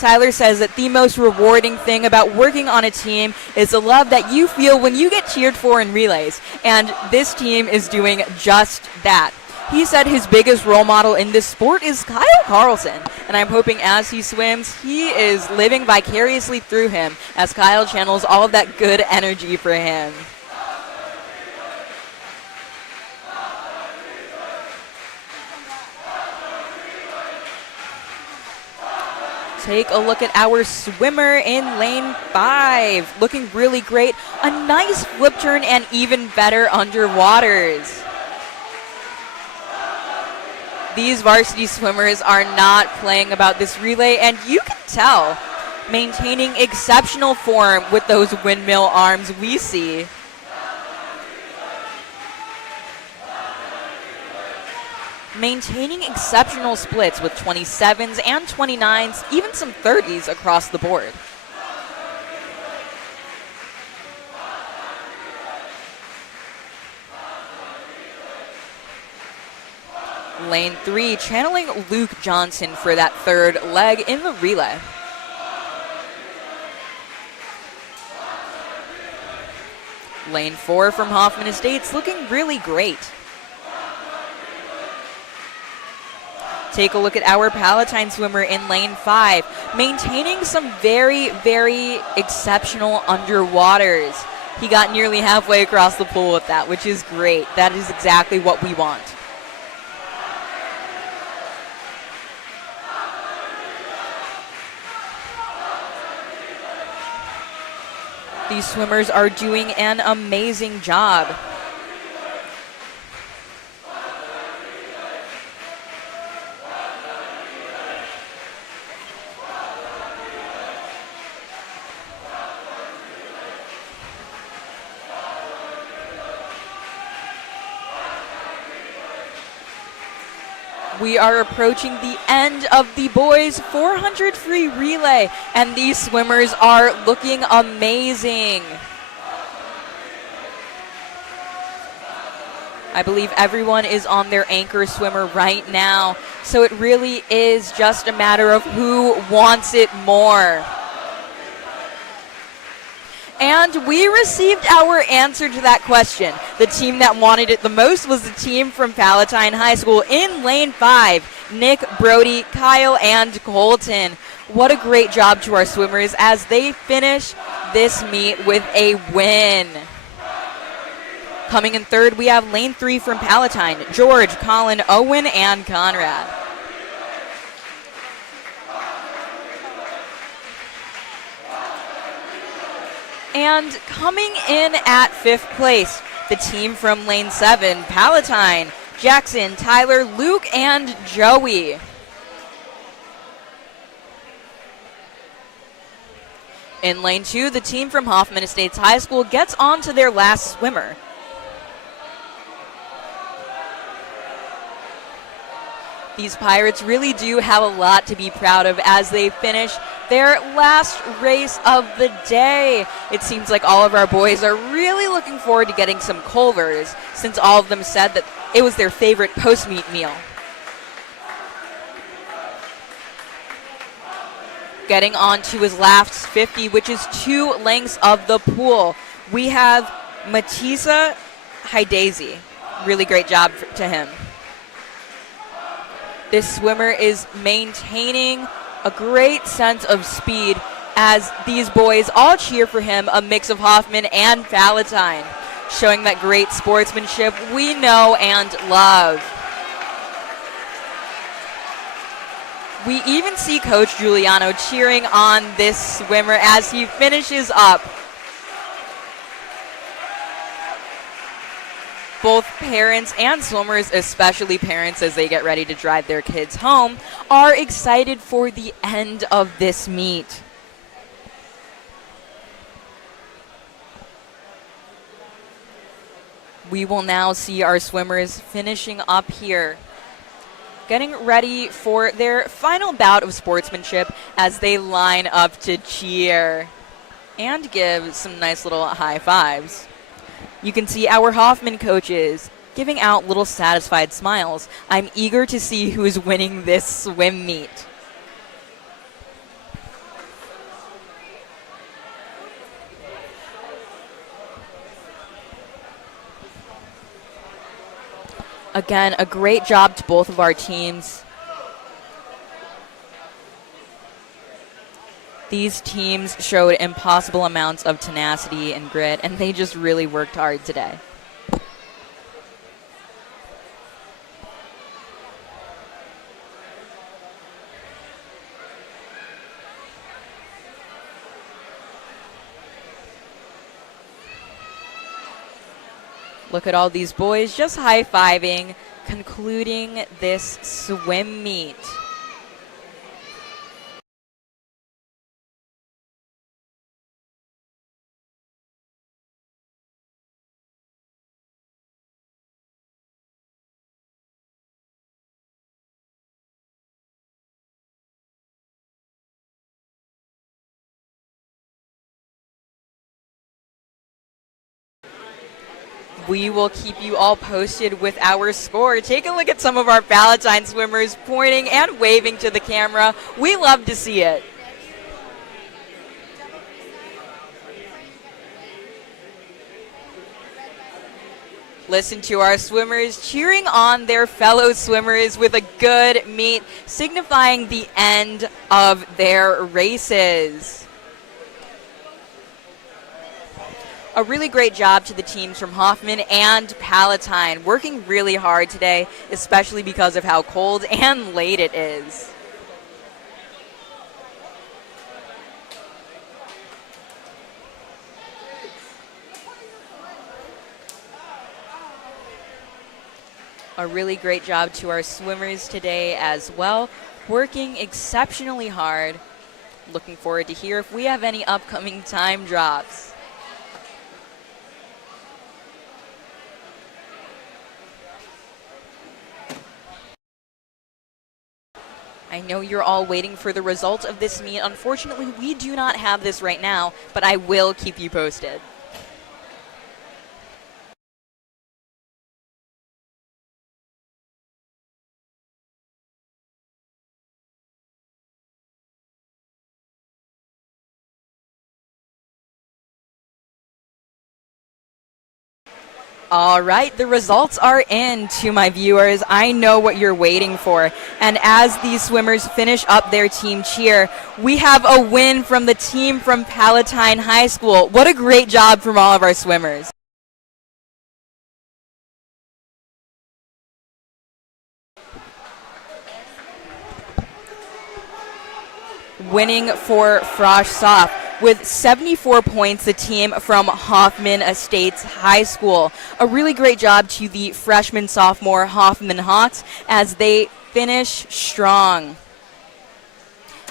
Tyler says that the most rewarding thing about working on a team is the love that you feel when you get cheered for in relays, and this team is doing just that. He said his biggest role model in this sport is Kyle Carlson, and I'm hoping as he swims, he is living vicariously through him as Kyle channels all of that good energy for him. Take a look at our swimmer in lane 5, looking really great. A nice flip turn and even better underwaters. These varsity swimmers are not playing about this relay, and you can tell, maintaining exceptional form with those windmill arms we see. Maintaining exceptional splits with 27s and 29s, even some 30s across the board. Lane 3, channeling Luke Johnson for that third leg in the relay. Lane 4 from Hoffman Estates looking really great. Take a look at our Palatine swimmer in lane 5, maintaining some very, very exceptional underwaters. He got nearly halfway across the pool with that, which is great. That is exactly what we want. These swimmers are doing an amazing job. We are approaching the end of the boys 400 free relay, and these swimmers are looking amazing. I believe everyone is on their anchor swimmer right now, so it really is just a matter of who wants it more. And we received our answer to that question. The team that wanted it the most was the team from Palatine High School in lane 5, Nick, Brody, Kyle, and Colton. What a great job to our swimmers as they finish this meet with a win. Coming in third, we have lane 3 from Palatine, George, Colin, Owen, and Conrad. And coming in at 5th place, the team from lane 7, Palatine, Jackson, Tyler, Luke, and Joey. In lane 2, the team from Hoffman Estates High School gets on to their last swimmer. These Pirates really do have a lot to be proud of as they finish their last race of the day. It seems like all of our boys are really looking forward to getting some Culvers, since all of them said that it was their favorite post-meet meal. Getting on to his last 50, which is 2 lengths of the pool, we have Matisa Haidazi. Really great job to him. This swimmer is maintaining a great sense of speed as these boys all cheer for him, a mix of Hoffman and Palatine, showing that great sportsmanship we know and love. We even see Coach Giuliano cheering on this swimmer as he finishes up. Both parents and swimmers, especially parents as they get ready to drive their kids home, are excited for the end of this meet. We will now see our swimmers finishing up here, getting ready for their final bout of sportsmanship as they line up to cheer and give some nice little high fives. You can see our Hoffman coaches giving out little satisfied smiles. I'm eager to see who is winning this swim meet. Again, a great job to both of our teams. These teams showed impossible amounts of tenacity and grit, and they just really worked hard today. Look at all these boys just high-fiving, concluding this swim meet. We will keep you all posted with our score. Take a look at some of our Palatine swimmers pointing and waving to the camera. We love to see it. Listen to our swimmers cheering on their fellow swimmers with a good meet, signifying the end of their races. A really great job to the teams from Hoffman and Palatine, working really hard today, especially because of how cold and late it is. A really great job to our swimmers today as well, working exceptionally hard. Looking forward to hear if we have any upcoming time drops. I know you're all waiting for the results of this meet. Unfortunately, we do not have this right now, but I will keep you posted. All right, the results are in to my viewers. I know what you're waiting for. And as these swimmers finish up their team cheer, we have a win from the team from Palatine High School. What a great job from all of our swimmers. Winning for Frosh Soft. With 74 points, the team from Hoffman Estates High School. A really great job to the freshman-sophomore Hoffman Hawks as they finish strong.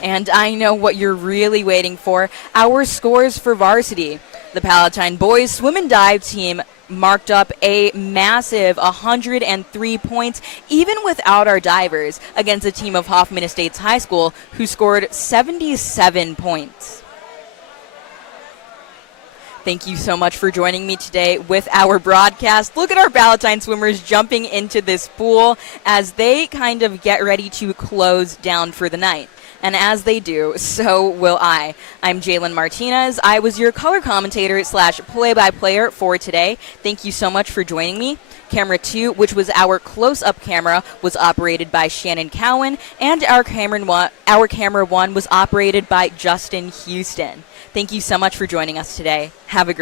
And I know what you're really waiting for, our scores for varsity. The Palatine boys swim and dive team marked up a massive 103 points, even without our divers, against a team of Hoffman Estates High School who scored 77 points. Thank you so much for joining me today with our broadcast. Look at our Palatine swimmers jumping into this pool as they kind of get ready to close down for the night. And as they do, so will I. I'm Jalynn Martinez. I was your color commentator / play-by-player for today. Thank you so much for joining me. Camera 2, which was our close-up camera, was operated by Shannon Cowan, and our camera 1 was operated by Justin Houston. Thank you so much for joining us today. Have a great